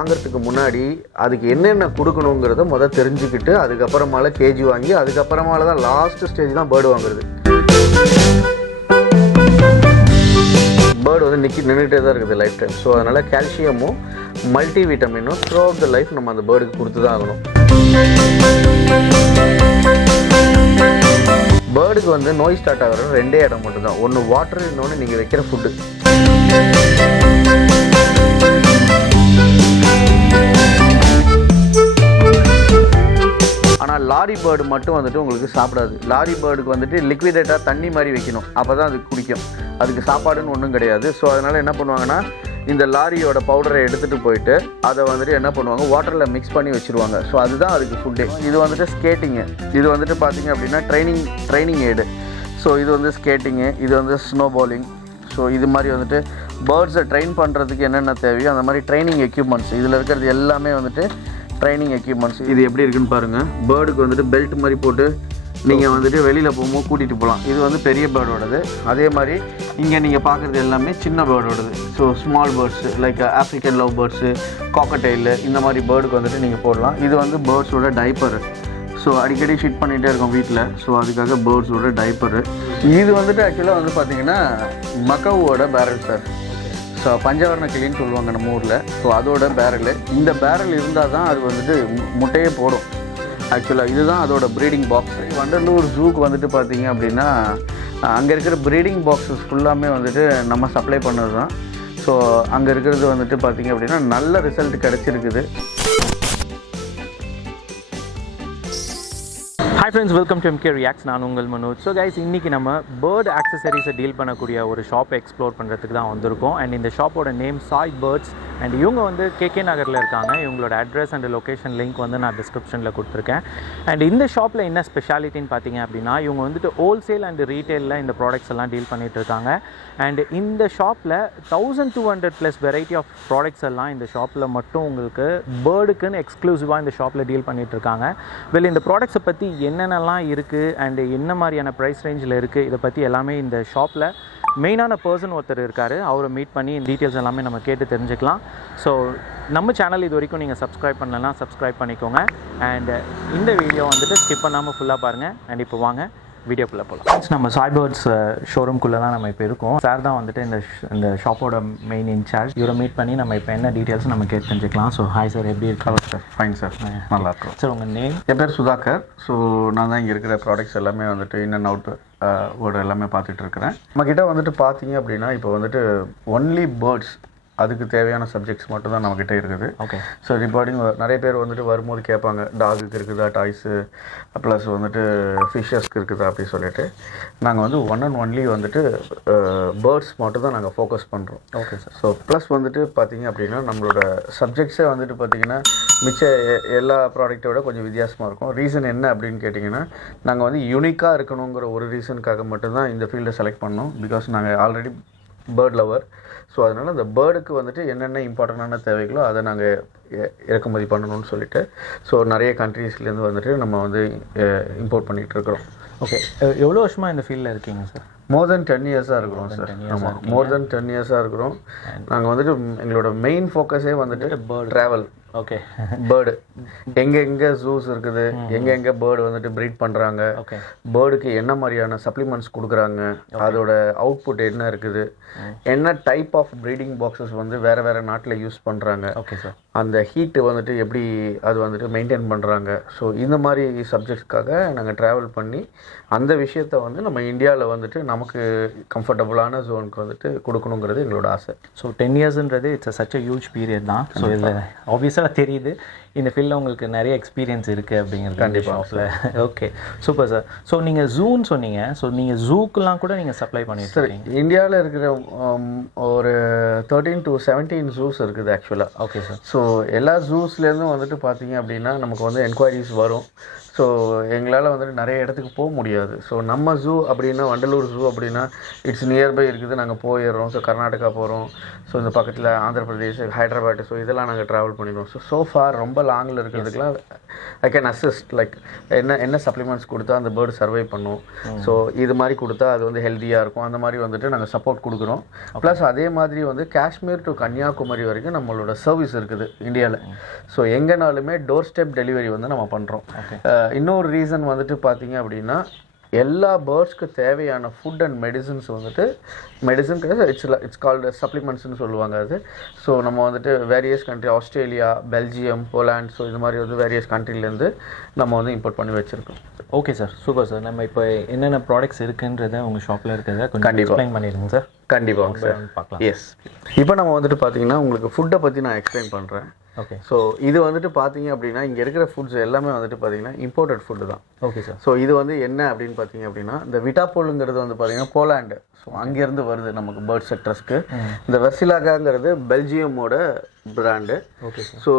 வாங்குறதுக்கு முன்னாடி அதுக்கு என்னென்ன கொடுக்கணுங்கிறத முதல் தெரிஞ்சுக்கிட்டு அதுக்கப்புறமால கேஜி வாங்கி அதுக்கப்புறமால தான் லாஸ்ட் ஸ்டேஜ் தான் பேர்டு வாங்குறது. பேர்டு வந்து நின்றுட்டே தான் இருக்குது லைஃப் டைம். ஸோ அதனால் கால்சியமும் மல்டி விட்டமினும் த்ரூ அவுட் த லைஃப் நம்ம அந்த பேர்டுக்கு கொடுத்து தான் ஆகணும். பேர்டுக்கு வந்து நோய் ஸ்டார்ட் ஆகிற 2 இடம் மட்டும்தான். ஒன்று வாட்டர், இன்னொன்று நீங்கள் வைக்கிற ஃபுட்டு. ஆனால் லாரி பேர்டு மட்டும் வந்துட்டு உங்களுக்கு சாப்பிடாது. லாரி பேர்டுக்கு வந்துட்டு லிக்விடேட்டாக தண்ணி மாதிரி வைக்கணும், அப்போ தான் அது குடிக்கும். அதுக்கு சாப்பாடுன்னு ஒன்றும் கிடையாது. ஸோ அதனால் என்ன பண்ணுவாங்கன்னா இந்த லாரியோட பவுடரை எடுத்துகிட்டு போயிட்டு அதை வந்துட்டு என்ன பண்ணுவாங்க, வாட்டரில் மிக்ஸ் பண்ணி வச்சுருவாங்க. ஸோ அதுதான் அதுக்கு ஃபுட்டே. இது வந்துட்டு ஸ்கேட்டிங்கு, இது வந்துட்டு பார்த்திங்க அப்படின்னா ட்ரைனிங் எய்டு. ஸோ இது வந்து ஸ்கேட்டிங்கு, இது வந்து ஸ்னோ பாலிங். ஸோ இது மாதிரி வந்துட்டு பேர்ட்ஸை ட்ரெயின் பண்ணுறதுக்கு என்னென்ன தேவையோ அந்த மாதிரி ட்ரைனிங் எக்யூப்மெண்ட்ஸ் இதில் இருக்கிறது எல்லாமே வந்துட்டு ட்ரைனிங் எக்யூப்மெண்ட்ஸ். இது எப்படி இருக்குன்னு பாருங்கள். பேர்டுக்கு வந்துட்டு பெல்ட் மாதிரி போட்டு நீங்கள் வந்துட்டு வெளியில் போகும்போது கூட்டிகிட்டு போகலாம். இது வந்து பெரிய பேர்டோடது. அதே மாதிரி இங்கே நீங்கள் பார்க்குறது எல்லாமே சின்ன பேர்டோடது. So small birds like African lovebirds, cockatiel, இந்த மாதிரி பேர்டுக்கு வந்துட்டு நீங்கள் போடலாம். இது வந்து பேர்ட்ஸோட டைப்பரு. ஸோ அடிக்கடி ஷிட் பண்ணிகிட்டே இருக்கும் வீட்டில். ஸோ அதுக்காக பேர்ட்ஸோட டைப்பரு. இது வந்துட்டு ஆக்சுவலாக வந்து பார்த்திங்கன்னா மக்காவோட பேரல் சார். ஸோ பஞ்சவர்ண கிளின்னு சொல்லுவாங்க நம்ம ஊரில். ஸோ அதோட பேரலு. இந்த பேரல் இருந்தால் தான் அது வந்துட்டு முட்டையே போடும். ஆக்சுவலாக இதுதான் அதோட ப்ரீடிங் பாக்ஸ். வண்டலூர் ஜூக்கு வந்துட்டு பார்த்தீங்க அப்படின்னா அங்கே இருக்கிற ப்ரீடிங் பாக்ஸஸ் ஃபுல்லாமே வந்துட்டு நம்ம சப்ளை பண்ணது தான். ஸோ அங்கே இருக்கிறது வந்துட்டு பார்த்திங்க அப்படின்னா நல்ல ரிசல்ட் கிடச்சிருக்குது. Hi friends, welcome to MK Reacts. நான் உங்கள் மனோஜ். ஸோ கைஸ், இன்றைக்கி நம்ம பேர்ட் ஆக்சசரிஸை டீல் பண்ணக்கூடிய ஒரு ஷாப்பை எக்ஸ்ப்ளோர் பண்ணுறதுக்கு தான் வந்திருக்கோம். அண்ட் இந்த ஷாப்போட நேம் சாய் பேர்ட்ஸ். அண்ட் இவங்க வந்து கேகே நகரில் இருக்காங்க. இவங்களோட அட்ரஸ் அண்ட் லொக்கேஷன் லிங்க் வந்து நான் டிஸ்கிரிப்ஷனில் கொடுத்துருக்கேன். அண்ட் இந்த ஷாப்பில் என்ன ஸ்பெஷாலிட்டின்னு பார்த்தீங்க அப்படின்னா இவங்க வந்துட்டு ஹோல்சேல் அண்ட் ரீட்டெயிலில் இந்த ப்ராடக்ட்ஸ் எல்லாம் டீல் பண்ணிகிட்டு இருக்காங்க. அண்ட் இந்த ஷாப்பில் 1200+ வெரைட்டி ஆஃப் ப்ராடக்ட்ஸ் எல்லாம் இந்த ஷாப்பில் மட்டும் உங்களுக்கு பேர்டுக்குன்னு எக்ஸ்க்ளூசிவாக இந்த ஷாப்பில் டீல் பண்ணிகிட்டு இருக்காங்க. இந்த ப்ராடக்ட்ஸை பற்றி என்னென்னலாம் இருக்குது அண்டு என்ன மாதிரியான ப்ரைஸ் ரேஞ்சில் இருக்குது, இதை பற்றி எல்லாமே இந்த ஷாப்பில் மெயினான பர்சன் ஒருத்தர் இருக்கார். அவரை மீட் பண்ணி டீட்டெயில்ஸ் எல்லாமே நம்ம கேட்டு தெரிஞ்சுக்கலாம். ஸோ நம்ம சேனல் இது வரைக்கும் நீங்கள் சப்ஸ்கிரைப் பண்ணலன்னா சப்ஸ்கிரைப் பண்ணிக்கோங்க. அண்ட் இந்த வீடியோ வந்துட்டு ஸ்கிப் பண்ணாமல் ஃபுல்லாக பாருங்கள். அண்ட் இப்போ வாங்க வீடியோக்குள்ளே போகலாம். நம்ம சாய் பேர்ட்ஸ் ஷோரூம்குள்ளே தான் நம்ம இப்போ இருக்கோம். சார் தான் வந்துட்டு இந்த ஷாப்போட மெயின் இன்சார்ஜ். இவரை மீட் பண்ணி நம்ம இப்போ என்ன டீட்டெயில்ஸ் நம்ம கேட்டு தெரிஞ்சுக்கலாம். ஸோ ஹாய் சார், எப்படி இருக்காங்க சார்? ஃபைன் சார், நல்லா இருக்கும் சார். உங்கள் நேம்? என் பேர் சுதாகர். ஸோ நான் தான் இங்கே இருக்கிற ப்ராடக்ட்ஸ் எல்லாமே வந்துட்டு இன் அண்ட் அவுட் வேர்டு எல்லாமே பார்த்துட்டு இருக்கிறேன். நம்மக்கிட்ட வந்துட்டு பார்த்தீங்க அப்படின்னா இப்போ வந்துட்டு ஒன்லி பேர்ட்ஸ், அதுக்கு தேவையான சப்ஜெக்ட்ஸ் மட்டும் தான் நம்மக்கிட்ட இருக்குது. ஓகே. ஸோ ரிகார்டிங் நிறைய பேர் வந்துட்டு வரும்போது கேட்பாங்க, டாகுக்கு இருக்குதா டாய்ஸு, ப்ளஸ் வந்துட்டு ஃபிஷ்ஷஸ்க்கு இருக்குதா அப்படி சொல்லிட்டு. நாங்கள் வந்து ஒன் அண்ட் ஒன்லி வந்துட்டு பேர்ட்ஸ் மட்டும் தான் நாங்கள் ஃபோக்கஸ் பண்ணுறோம். Okay sir. ஸோ ப்ளஸ் வந்துட்டு பார்த்திங்க அப்படின்னா நம்மளோட சப்ஜெக்ட்ஸே வந்துட்டு பார்த்திங்கன்னா மிச்ச எல்லா ப்ராடக்ட்டை விட கொஞ்சம் வித்தியாசமாக இருக்கும். ரீசன் என்ன அப்படின்னு கேட்டிங்கன்னா, நாங்கள் வந்து யூனிக்காக இருக்கணுங்கிற ஒரு ரீசனுக்காக மட்டும்தான் இந்த ஃபீல்டை செலக்ட் பண்ணோம். பிகாஸ் நாங்கள் ஆல்ரெடி பேர்ட் லவர். ஸோ அதனால் அந்த பேர்டுக்கு வந்துட்டு என்னென்ன இம்பார்ட்டண்டான தேவைகளோ அதை நாங்கள் இறக்குமதி பண்ணணும்னு சொல்லிட்டு ஸோ நிறைய கண்ட்ரீஸ்லேருந்து வந்துட்டு நம்ம வந்து இம்போர்ட் பண்ணிகிட்டு இருக்கிறோம். ஓகே. எவ்வளோ வருஷமாக இந்த ஃபீல்டில் இருக்கீங்க சார்? மோர் தென் 10 இயர்ஸாக இருக்கிறோம் சார். ஆமாம், மோர் தென் 10 இயர்ஸாக இருக்கிறோம். நாங்கள் வந்துட்டு எங்களோட மெயின் ஃபோக்கஸே வந்துட்டு பேர்ட் ட்ராவல். ஓகே. பேர்டு எங்கெங்கே ஜூஸ் இருக்குது, எங்கெங்கே பேர்டு வந்துட்டு ப்ரீட் பண்ணுறாங்க, பேர்டுக்கு என்ன மாதிரியான சப்ளிமெண்ட்ஸ் கொடுக்குறாங்க, அதோட அவுட்புட் என்ன இருக்குது, என்ன டைப் ஆஃப் ப்ரீடிங் பாக்ஸஸ் வந்து வேறு வேறு நாட்டில் யூஸ் பண்ணுறாங்க, ஓகே சார், அந்த ஹீட்டு வந்துட்டு எப்படி அது வந்துட்டு மெயின்டைன் பண்ணுறாங்க. ஸோ இந்த மாதிரி சப்ஜெக்ட்ஸ்க்காக நாங்கள் ட்ராவல் பண்ணி அந்த விஷயத்த வந்து நம்ம இந்தியாவில் வந்துட்டு நமக்கு கம்ஃபர்டபுளான ஜோனுக்கு வந்துட்டு கொடுக்கணுங்கிறது எங்களோட ஆசை. ஸோ 10 இயர்ஸ்ன்றது it's such a huge period தான். ஸோ இதில் ஆப்வியஸாக தெரியுது இந்த ஃபீல்டில் உங்களுக்கு நிறைய எக்ஸ்பீரியன்ஸ் இருக்குது அப்படிங்கிறது. கண்டிப்பாக. Okay, super sir. ஸோ நீங்கள் ஜூன்னு சொன்னீங்க. ஸோ நீங்கள் ஜூக்கெலாம் கூட நீங்கள் சப்ளை பண்ணிட்டு சார், இந்தியாவில் இருக்கிற ஒரு 13 to 17 ஜூஸ் இருக்குது ஆக்சுவலாக. Okay sir. ஸோ எல்லா ஜூஸ்லேருந்தும் வந்துட்டு பார்த்தீங்க அப்படின்னா நமக்கு வந்து என்கொயரிஸ் வரும். ஸோ எங்களால் வந்துட்டு நிறைய இடத்துக்கு போக முடியாது. ஸோ நம்ம ஜூ அப்படின்னா வண்டலூர் ஜூ அப்படின்னா இட்ஸ் நியர்பை இருக்குது, நாங்கள் போயிடுறோம். ஸோ கர்நாடகா போகிறோம், ஸோ இந்த பக்கத்தில் ஆந்திர பிரதேஷ், ஹைதராபாத், ஸோ இதெல்லாம் நாங்கள் ட்ராவல் பண்ணிடுவோம். ஸோ ஃபார் ரொம்ப லாங்கில் இருக்கிறதுக்குலாம் ஐ கேன் அசிஸ்ட், லைக் என்ன சப்ளிமெண்ட்ஸ் கொடுத்தா அந்த பேர்டு சர்வை பண்ணும், ஸோ இது மாதிரி கொடுத்தா அது வந்து ஹெல்த்தியாக இருக்கும், அந்த மாதிரி வந்துட்டு நாங்கள் சப்போர்ட் கொடுக்குறோம். ப்ளஸ் அதே மாதிரி வந்து காஷ்மீர் டு கன்னியாகுமரி வரைக்கும் நம்மளோட சர்வீஸ் இருக்குது இந்தியாவில். ஸோ எங்கேனாலுமே டோர் ஸ்டெப் டெலிவரி வந்து நம்ம பண்ணுறோம். இன்னொரு ரீசன் வந்துட்டு பார்த்தீங்க அப்படின்னா எல்லா பேர்ட்ஸ்க்கு தேவையான ஃபுட் அண்ட் மெடிசன்ஸ் வந்துட்டு மெடிசன் இட்ஸ் கால்டு சப்ளிமெண்ட்ஸ்னு சொல்லுவாங்க அது. ஸோ நம்ம வந்துட்டு various country, Australia, Belgium, Poland, so இது மாதிரி வந்து வேரியஸ் கண்ட்ரிலேருந்து நம்ம வந்து இம்போர்ட் பண்ணி வச்சுருக்கோம். Okay sir, super sir. நம்ம இப்போ என்னென்ன ப்ராடக்ட்ஸ் இருக்குன்றதை உங்கள் ஷாப்பில் இருக்கிறத கொஞ்சம் எக்ஸ்பிளைன் பண்ணிடுங்க சார். கண்டிப்பாக சார், பார்க்கலாம். எஸ், இப்போ நம்ம வந்துட்டு பார்த்தீங்கன்னா உங்களுக்கு ஃபுட்டை பற்றி நான் எக்ஸ்பிளைன் பண்ணுறேன். ஓகே. ஸோ இது வந்துட்டு பார்த்தீங்க அப்படின்னா இங்கே இருக்கிற ஃபுட்ஸ் எல்லாமே வந்துட்டு பார்த்தீங்கன்னா இம்போர்ட்டட் ஃபுட்டு தான். Okay sir. ஸோ இது வந்து என்ன அப்படின்னு பார்த்தீங்க அப்படின்னா இந்த விட்டாபோலுங்கிறது வந்து பார்த்தீங்கன்னா போலாண்டு, ஸோ அங்கேருந்து வருது நமக்கு பேர்ட் செக்டர்ஸ்க்கு. இந்த வெர்சிலாகாங்கிறது பெல்ஜியமோட பிராண்டு. ஓகே. ஸோ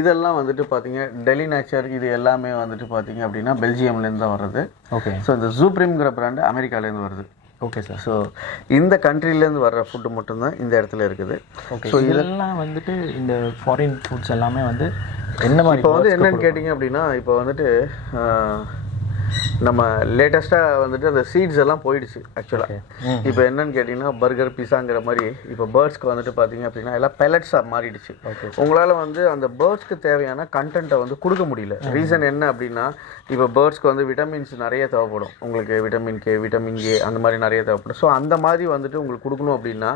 இதெல்லாம் வந்துட்டு பார்த்தீங்க டெலி நேச்சர், இது எல்லாமே வந்துட்டு பார்த்தீங்க அப்படின்னா பெல்ஜியம்லேருந்து தான் வருது. ஓகே. ஸோ இந்த ஜூப்ரிம்ங்கிற பிராண்டு அமெரிக்காலேருந்து வருது. Okay sir. ஸோ இந்த கண்ட்ரிலேருந்து வர்ற ஃபுட்டு மட்டும்தான் இந்த இடத்துல இருக்குது. ஓகே. ஸோ இதெல்லாம் வந்துட்டு இந்த ஃபாரின் ஃபுட்ஸ் எல்லாமே வந்து என்ன மாதிரி இப்போ வந்து என்னன்னு கேட்டிங்க அப்படின்னா இப்போ வந்துட்டு நம்ம லேட்டஸ்ட்டாக வந்துட்டு அந்த சீட்ஸ் எல்லாம் போயிடுச்சு ஆக்சுவலாக. இப்போ என்னன்னு கேட்டிங்கன்னா பர்கர், பிஸாங்கிற மாதிரி இப்போ பேர்ட்ஸ்க்கு வந்துட்டு பார்த்தீங்க அப்படின்னா எல்லாம் பெலட்ஸாக மாறிடுச்சு. உங்களால் வந்து அந்த பேர்ட்ஸ்க்கு தேவையான கண்டென்ட்டை வந்து கொடுக்க முடியல. ரீசன் என்ன அப்படின்னா இப்போ பேர்ட்ஸ்க்கு வந்து விட்டமின்ஸ் நிறைய தேவைப்படும், உங்களுக்கு விட்டமின் கே, விட்டமின் ஏ, அந்த மாதிரி நிறைய தேவைப்படும். ஸோ அந்த மாதிரி வந்துட்டு உங்களுக்கு கொடுக்கணும் அப்படின்னா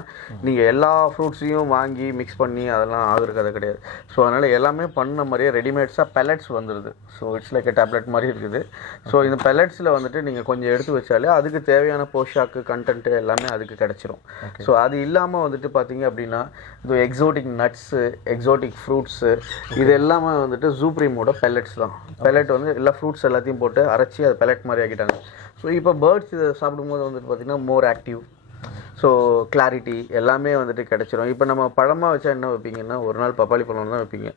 நீங்கள் எல்லா ஃப்ரூட்ஸையும் வாங்கி மிக்ஸ் பண்ணி அதெல்லாம் ஆகுறது கதை கிடையாது. ஸோ அதனால் எல்லாமே பண்ண மாதிரியே ரெடிமேட்ஸாக பெலட்ஸ் வந்துடுது. So it's like a tablet மாதிரி இருக்குது. ஸோ இந்த பெலட்ஸில் வந்துட்டு நீங்கள் கொஞ்சம் எடுத்து வச்சாலே அதுக்கு தேவையான போஷாக்கு கண்டென்ட்டு எல்லாமே அதுக்கு கிடச்சிரும். ஸோ அது இல்லாமல் வந்துட்டு பார்த்தீங்க அப்படின்னா இந்த எக்ஸோட்டிக் நட்ஸு, எக்ஸோட்டிக் ஃப்ரூட்ஸு, இது எல்லாமே வந்துட்டு ஜூப்ரீமோட பெல்லட்ஸ் தான். பெல்லட் வந்து எல்லா ஃப்ரூட்ஸ் எல்லாத்தையும் போட்டு அரைச்சி அதை பெல்லட் மாதிரி ஆக்கிட்டாங்க. ஸோ இப்போ பேர்ட்ஸ் இதை சாப்பிடும்போது வந்துட்டு பார்த்திங்கன்னா மோர் ஆக்டிவ், ஸோ கிளாரிட்டி எல்லாமே வந்துட்டு கிடச்சிரும். இப்போ நம்ம பழமாக வச்சா என்ன வைப்பீங்கன்னா ஒரு நாள் பப்பாளி பழம் தான் வைப்பீங்க,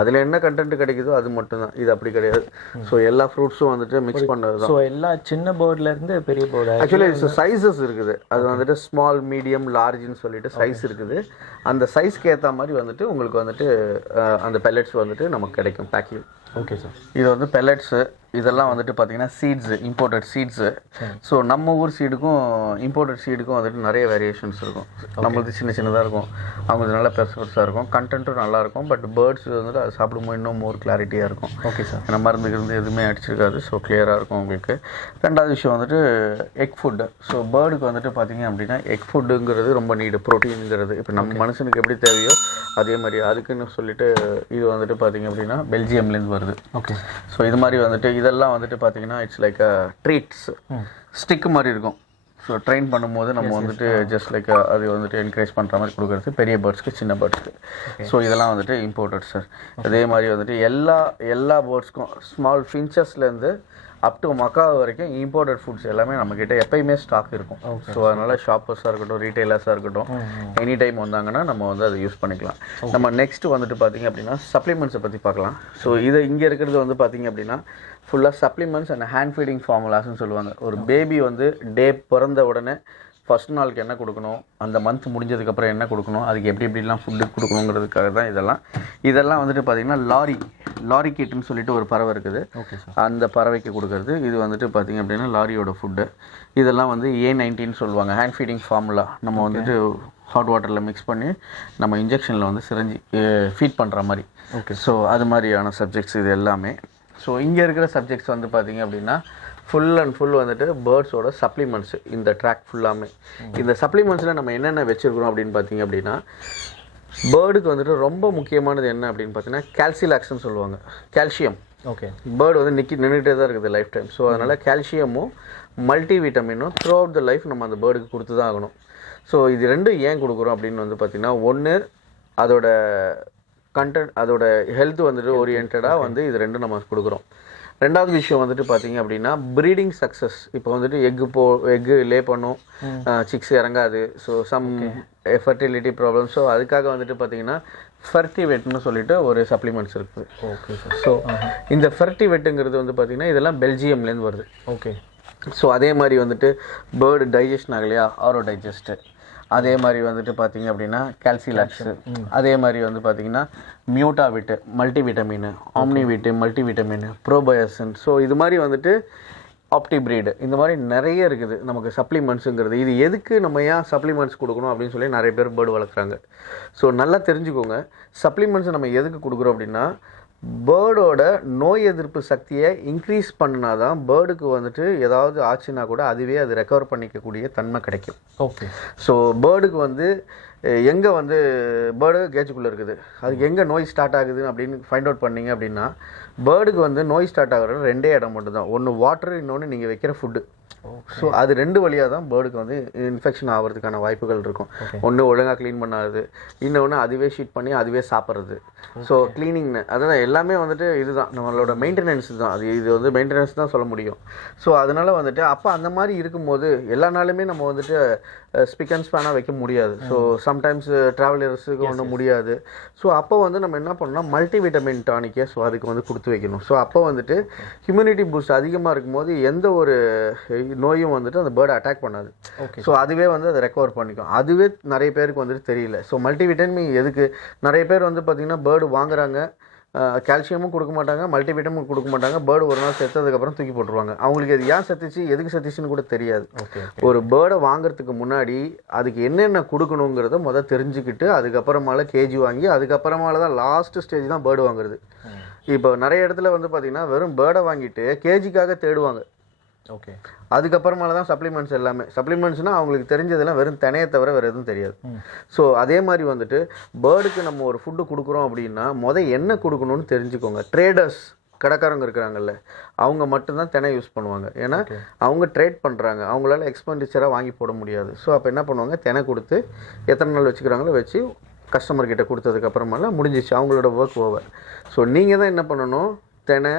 அதில் என்ன கண்டென்ட் கிடைக்குதோ அது மட்டும்தான். இது அப்படி கிடையாது. ஸோ எல்லா ஃப்ரூட்ஸும் வந்துட்டு மிக்ஸ் பண்ணுறது தான். ஸோ எல்லா சின்ன பேர்ட்லேருந்து பெரிய பேர்டு ஆக்சுவலி சைஸஸ் இருக்குது. அது வந்துட்டு ஸ்மால், மீடியம், லார்ஜ்னு சொல்லிட்டு சைஸ் இருக்குது. அந்த சைஸ்க்கு ஏற்ற மாதிரி வந்துட்டு உங்களுக்கு வந்துட்டு அந்த பெல்லட்ஸ் வந்துட்டு நமக்கு கிடைக்கும் பேக்கிங். Okay sir. இது வந்து பெல்லட்ஸு, இதெல்லாம் வந்துட்டு பார்த்தீங்கன்னா சீட்ஸு, இம்போர்ட்டட் சீட்ஸு. ஸோ நம்ம ஊர் சீடுக்கும் இம்போர்ட்டட் சீடுக்கும் வந்துட்டு நிறைய வேரியேஷன்ஸ் இருக்கும். நம்மளுக்கு சின்ன சின்னதாக இருக்கும், அவங்களுக்கு நல்லா பெருசு பெருசாக இருக்கும், கண்டென்ட்டும் நல்லாயிருக்கும். பட் பேர்ட்ஸ் வந்துட்டு அது சாப்பிடும்போது இன்னும் மோர் கிளாரிட்டியாக இருக்கும். Okay sir. ஏன்னா மருந்துக்கு எதுவுமே அடிச்சிருக்காது. ஸோ கிளியராக இருக்கும் உங்களுக்கு. ரெண்டாவது விஷயம் வந்துட்டு எக் ஃபுட்டு. ஸோ பேர்டுக்கு வந்துட்டு பார்த்தீங்க அப்படின்னா எக் ஃபுட்டுங்கிறது ரொம்ப நீடு. ப்ரோட்டீனுங்கிறது இப்போ நம்ம மனுஷனுக்கு எப்படி தேவையோ அதே மாதிரி அதுக்குன்னு சொல்லிட்டு இது வந்துட்டு பார்த்தீங்க அப்படின்னா பெல்ஜியம்லேருந்து வருது. ஓகே. ஸோ இது மாதிரி வந்துட்டு இதெல்லாம் வந்துட்டு பார்த்தீங்கன்னா இட்ஸ் லைக் ட்ரீட்ஸ், ஸ்டிக்கு மாதிரி இருக்கும். ஸோ ட்ரெயின் பண்ணும்போது நம்ம வந்துட்டு ஜஸ்ட் லைக் அது வந்துட்டு என்கரேஜ் பண்ணுற மாதிரி கொடுக்குறது பெரிய பேர்ட்ஸ்க்கு, சின்ன பேர்ட்ஸ்க்கு. ஸோ இதெல்லாம் வந்துட்டு இம்போர்ட்டட் சார். அதே மாதிரி வந்துட்டு எல்லா பேர்ட்ஸ்க்கும் ஸ்மால் ஃபின்ச்சஸ்லேருந்து அப் டு மக்கா வரைக்கும் இம்போர்ட்டட் ஃபுட்ஸ் எல்லாமே நம்மக்கிட்ட எப்பயுமே ஸ்டாக் இருக்கும். ஸோ அதனால் ஷாப்பர்ஸாக இருக்கட்டும், ரீட்டைலர்ஸாக இருக்கட்டும், எனி டைம் வந்தாங்கன்னா நம்ம வந்து அதை யூஸ் பண்ணிக்கலாம். நம்ம நெக்ஸ்ட்டு வந்துட்டு பார்த்திங்க அப்படின்னா சப்ளிமெண்ட்ஸை பற்றி பார்க்கலாம். ஸோ இதை இங்கே இருக்கிறது வந்து பார்த்திங்க அப்படின்னா ஃபுல்லாக சப்ளிமெண்ட்ஸ் அண்ட் ஹேண்ட் ஃபீடிங் ஃபார்முலாஸ்ன்னு சொல்லுவாங்க. ஒரு பேபி வந்து டே பிறந்த உடனே ஃபஸ்ட் நாளுக்கு என்ன கொடுக்கணும், அந்த மந்த் முடிஞ்சதுக்கப்புறம் என்ன கொடுக்கணும், அதுக்கு எப்படிலாம் ஃபுட்டு கொடுக்கணுங்கிறதுக்காக தான் இதெல்லாம் வந்துட்டு பார்த்திங்கன்னா லாரி கிட்டுன்னு சொல்லிட்டு ஒரு பறவை இருக்குது. Okay sir. அந்த பறவைக்கு கொடுக்குறது இது வந்துட்டு பார்த்திங்க அப்படின்னா லாரியோட ஃபுட்டு. இதெல்லாம் வந்து A19 சொல்லுவாங்க, ஹேண்ட் ஃபீடிங் ஃபார்முலா. நம்ம வந்துட்டு ஹாட் வாட்டரில் மிக்ஸ் பண்ணி நம்ம இன்ஜெக்ஷனில் வந்து சிரஞ்சி ஃபீட் பண்ணுற மாதிரி. ஓகே. ஸோ அது மாதிரியான சப்ஜெக்ட்ஸ் இது எல்லாமே. ஸோ இங்கே இருக்கிற சப்ஜெக்ட்ஸ் வந்து பார்த்திங்க அப்படின்னா ஃபுல் அண்ட் ஃபுல் வந்துட்டு பேர்ட்ஸோட சப்ளிமெண்ட்ஸு. இந்த ட்ராக் ஃபுல்லாமே இந்த சப்ளிமெண்ட்ஸில் நம்ம என்னென்ன வச்சுருக்கிறோம் அப்படின்னு பார்த்தீங்க அப்படின்னா பேர்டுக்கு வந்துட்டு ரொம்ப முக்கியமானது என்ன அப்படின்னு பார்த்தீங்கன்னா கால்சிலாக்ஸ்ன்னு சொல்லுவாங்க, கால்சியம். ஓகே. பேர்டு வந்து நின்றுட்டே தான் இருக்குது லைஃப் டைம். ஸோ அதனால் கால்சியமும் மல்டி விட்டமினும் த்ரூ அவுட் த லைஃப் நம்ம அந்த பேர்டுக்கு கொடுத்து தான் ஆகணும். ஸோ இது ரெண்டும் ஏன் கொடுக்குறோம் அப்படின்னு வந்து பார்த்திங்கன்னா ஒன்று அதோட கண்டென்ட், அதோட ஹெல்த் வந்துட்டு ஓரியன்டாக வந்து இது ரெண்டும் நம்ம கொடுக்குறோம். ரெண்டாவது விஷயம் வந்துட்டு பார்த்தீங்க அப்படின்னா ப்ரீடிங் சக்ஸஸ். இப்போ வந்துட்டு எக்கு லே பண்ணும், சிக்ஸ் இறங்காது. So some fertility problem. So அதுக்காக வந்துட்டு பார்த்தீங்கன்னா ஃபெர்டிவேட்னு சொல்லிட்டு ஒரு சப்ளிமெண்ட்ஸ் இருக்குது. Okay sir. ஸோ இந்த ஃபெர்டிவேட்டுங்கிறது வந்து பார்த்திங்கன்னா இதெல்லாம் பெல்ஜியம்லேருந்து வருது. ஓகே. ஸோ அதே மாதிரி வந்துட்டு பேர்டு டைஜஷன் ஆகலையா, ஆரோ டைஜஸ்ட்டு, அதே மாதிரி வந்துட்டு பார்த்திங்க அப்படின்னா கால்சிலாக்ஸு, அதே மாதிரி வந்து பார்த்திங்கன்னா மியூட்டாவிட்டு மல்டிவிட்டமின், ஆம்னிவிட்டு மல்டிவிட்டமின், ப்ரோபயோசன். ஸோ இது மாதிரி வந்துட்டு ஆப்டிப்ரீடு, இந்த மாதிரி நிறைய இருக்குது நமக்கு சப்ளிமெண்ட்ஸுங்கிறது. இது எதுக்கு நம்ம ஏன் சப்ளிமெண்ட்ஸ் கொடுக்கணும் அப்படின்னு சொல்லி நிறைய பேர் பேர்டு வளர்க்குறாங்க. ஸோ நல்லா தெரிஞ்சுக்கோங்க, சப்ளிமெண்ட்ஸ் நம்ம எதுக்கு கொடுக்குறோம் அப்படின்னா பேர்டோட நோய் எதிர்ப்பு சக்தியை இன்க்ரீஸ் பண்ணினா தான் பேர்டுக்கு வந்துட்டு ஏதாவது ஆச்சுன்னா கூட அதுவே அது ரெக்கவர் பண்ணிக்கக்கூடிய தன்மை கிடைக்கும். ஓகே. ஸோ பேர்டுக்கு வந்து எங்கே வந்து பேர்டு கேஜுக்குள்ளே இருக்குது, அதுக்கு எங்கே நோய் ஸ்டார்ட் ஆகுது அப்படின்னு ஃபைண்ட் அவுட் பண்ணிங்க அப்படின்னா பேர்டுக்கு வந்து நோய் ஸ்டார்ட் ஆகிற 2 இடம் மட்டும் தான். ஒன்று வாட்டர், இன்னொன்று நீங்கள் வைக்கிற ஃபுட்டு. ஸோ அது 2 வழியாக தான் பேர்டுக்கு வந்து இன்ஃபெக்ஷன் ஆகிறதுக்கான வாய்ப்புகள் இருக்கும். ஒன்று ஒழுங்காக க்ளீன் பண்ணாது, இன்னொன்று அதுவே ஷீட் பண்ணி அதுவே சாப்பிட்றது. ஸோ க்ளீனிங் அதுதான் எல்லாமே வந்துட்டு இதுதான் நம்மளோட மெயின்டெனன்ஸ் தான். இது வந்து மெயின்டெனன்ஸ் தான் சொல்ல முடியும். ஸோ அதனால் வந்துட்டு அப்போ அந்த மாதிரி இருக்கும்போது எல்லா நாளுமே நம்ம வந்துட்டு ஸ்பிக் அண்ட் ஸ்பேனாக வைக்க முடியாது. ஸோ சம்டைம்ஸ் ட்ராவலர்ஸுக்கு ஒன்றும் முடியாது. ஸோ அப்போ வந்து நம்ம என்ன பண்ணோம்னா மல்டிவிட்டமின் டானிக்கே ஸோ அதுக்கு வந்து கொடுத்து வைக்கணும். ஸோ அப்போ வந்துட்டு ஹியூமினிட்டி பூஸ்ட் அதிகமாக இருக்கும்போது எந்த ஒரு நோயும் வந்துட்டு அந்த பேர்டை அட்டாக் பண்ணாது. ஸோ அதுவே வந்து அதை ரெக்கவர் பண்ணிக்கும். அதுவே நிறைய பேருக்கு வந்துட்டு தெரியல. ஸோ மல்டிவிட்டமின் எதுக்கு நிறைய பேர் வந்து பார்த்திங்கன்னா பேர்டு வாங்குறாங்க, கால்சியமும் கொடுக்க மாட்டாங்க, மல்டிவிட்டமும் கொடுக்க மாட்டாங்க, பேர்டு ஒரு நாள் செத்ததுக்கப்புறம் தூக்கி போட்டுருவாங்க. அவங்களுக்கு அது ஏன் செத்துச்சு எதுக்கு செத்துச்சுன்னு கூட தெரியாது. ஒரு பேர்டை வாங்குறதுக்கு முன்னாடி அதுக்கு என்னென்ன கொடுக்கணுங்கிறத தெரிஞ்சுக்கிட்டு அதுக்கப்புறமால கேஜி வாங்கி அதுக்கப்புறமால தான் லாஸ்ட் ஸ்டேஜ் தான் பேர்டு வாங்குறது. இப்போ நிறைய இடத்துல வந்து பார்த்திங்கன்னா வெறும் பேர்டை வாங்கிட்டு கேஜிக்காக தேடுவாங்க. ஓகே. அதுக்கப்புறமால தான் சப்ளிமெண்ட்ஸ் எல்லாமே. சப்ளிமெண்ட்ஸ்னால் அவங்களுக்கு தெரிஞ்சதெல்லாம் வெறும் தினையை தவிர வேறு எதுவும் தெரியாது. ஸோ அதே மாதிரி வந்துட்டு பேர்டுக்கு நம்ம ஒரு ஃபுட்டு கொடுக்குறோம் அப்படின்னா என்ன கொடுக்கணும்னு தெரிஞ்சுக்கோங்க. ட்ரேடர்ஸ் கடைக்காரங்க இருக்கிறாங்கல்ல, அவங்க மட்டும்தான் தினை யூஸ் பண்ணுவாங்க. ஏன்னா அவங்க ட்ரேட் பண்ணுறாங்க, அவங்களால எக்ஸ்பெண்டிச்சராக வாங்கி போட முடியாது. ஸோ அப்போ என்ன பண்ணுவாங்க, தினை கொடுத்து எத்தனை நாள் வச்சுக்கிறாங்களோ வச்சு கஸ்டமர்கிட்ட கொடுத்ததுக்கப்புறமால முடிஞ்சிச்சு, அவங்களோட ஒர்க் ஓவர். ஸோ நீங்கள் தான் என்ன பண்ணணும், தினை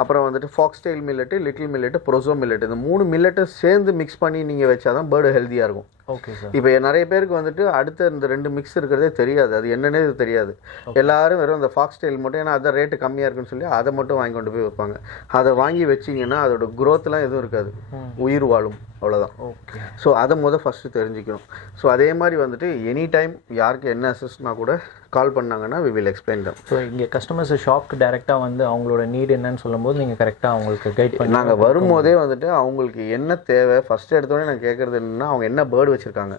அப்புறம் வந்துட்டு foxtail millet, little millet, proso millet, இந்த 3 மில்லட்டை சேர்ந்து மிக்ஸ் பண்ணி நீங்கள் வச்சா தான் பேர்டு ஹெல்த்தியாக இருக்கும். Okay sir. இப்போ நிறைய பேருக்கு வந்துட்டு அடுத்த இந்த 2 மிக்ஸ் இருக்கிறதே தெரியாது, அது என்னன்னே தெரியாது. எல்லாரும் வெறும் அந்த ஃபாக்ஸ்டெயில் மட்டும், ஏன்னா அதான் ரேட்டு கம்மியாக இருக்குன்னு சொல்லி அதை மட்டும் வாங்கி கொண்டு போய் வைப்பாங்க. அதை வாங்கி வச்சிங்கன்னா அதோட க்ரோத்லாம் எதுவும் இருக்காது, உயிர் வாழும், அவ்வளோதான். ஓகே. ஸோ அதை ஃபஸ்ட்டு தெரிஞ்சுக்கணும். ஸோ அதே மாதிரி வந்துட்டு எனி டைம் யாருக்கு என்ன அசிஸ்ட்னா கூட கால் பண்ணாங்கன்னா we will explain them. So இங்கே கஸ்டமர்ஸ் ஷாப்க்கு டேரெக்டாக வந்து அவங்களோட நீட் என்னன்னு சொல்லும்போது நீங்கள் கரெக்டாக அவங்களுக்கு கைட் பண்ணி நாங்கள் வரும்போதே வந்துட்டு அவங்களுக்கு என்ன தேவை ஃபஸ்ட்டு எடுத்தோடனே நான் கேட்குறது என்னென்னா அவங்க என்ன பேர்டு வச்சுருக்காங்க.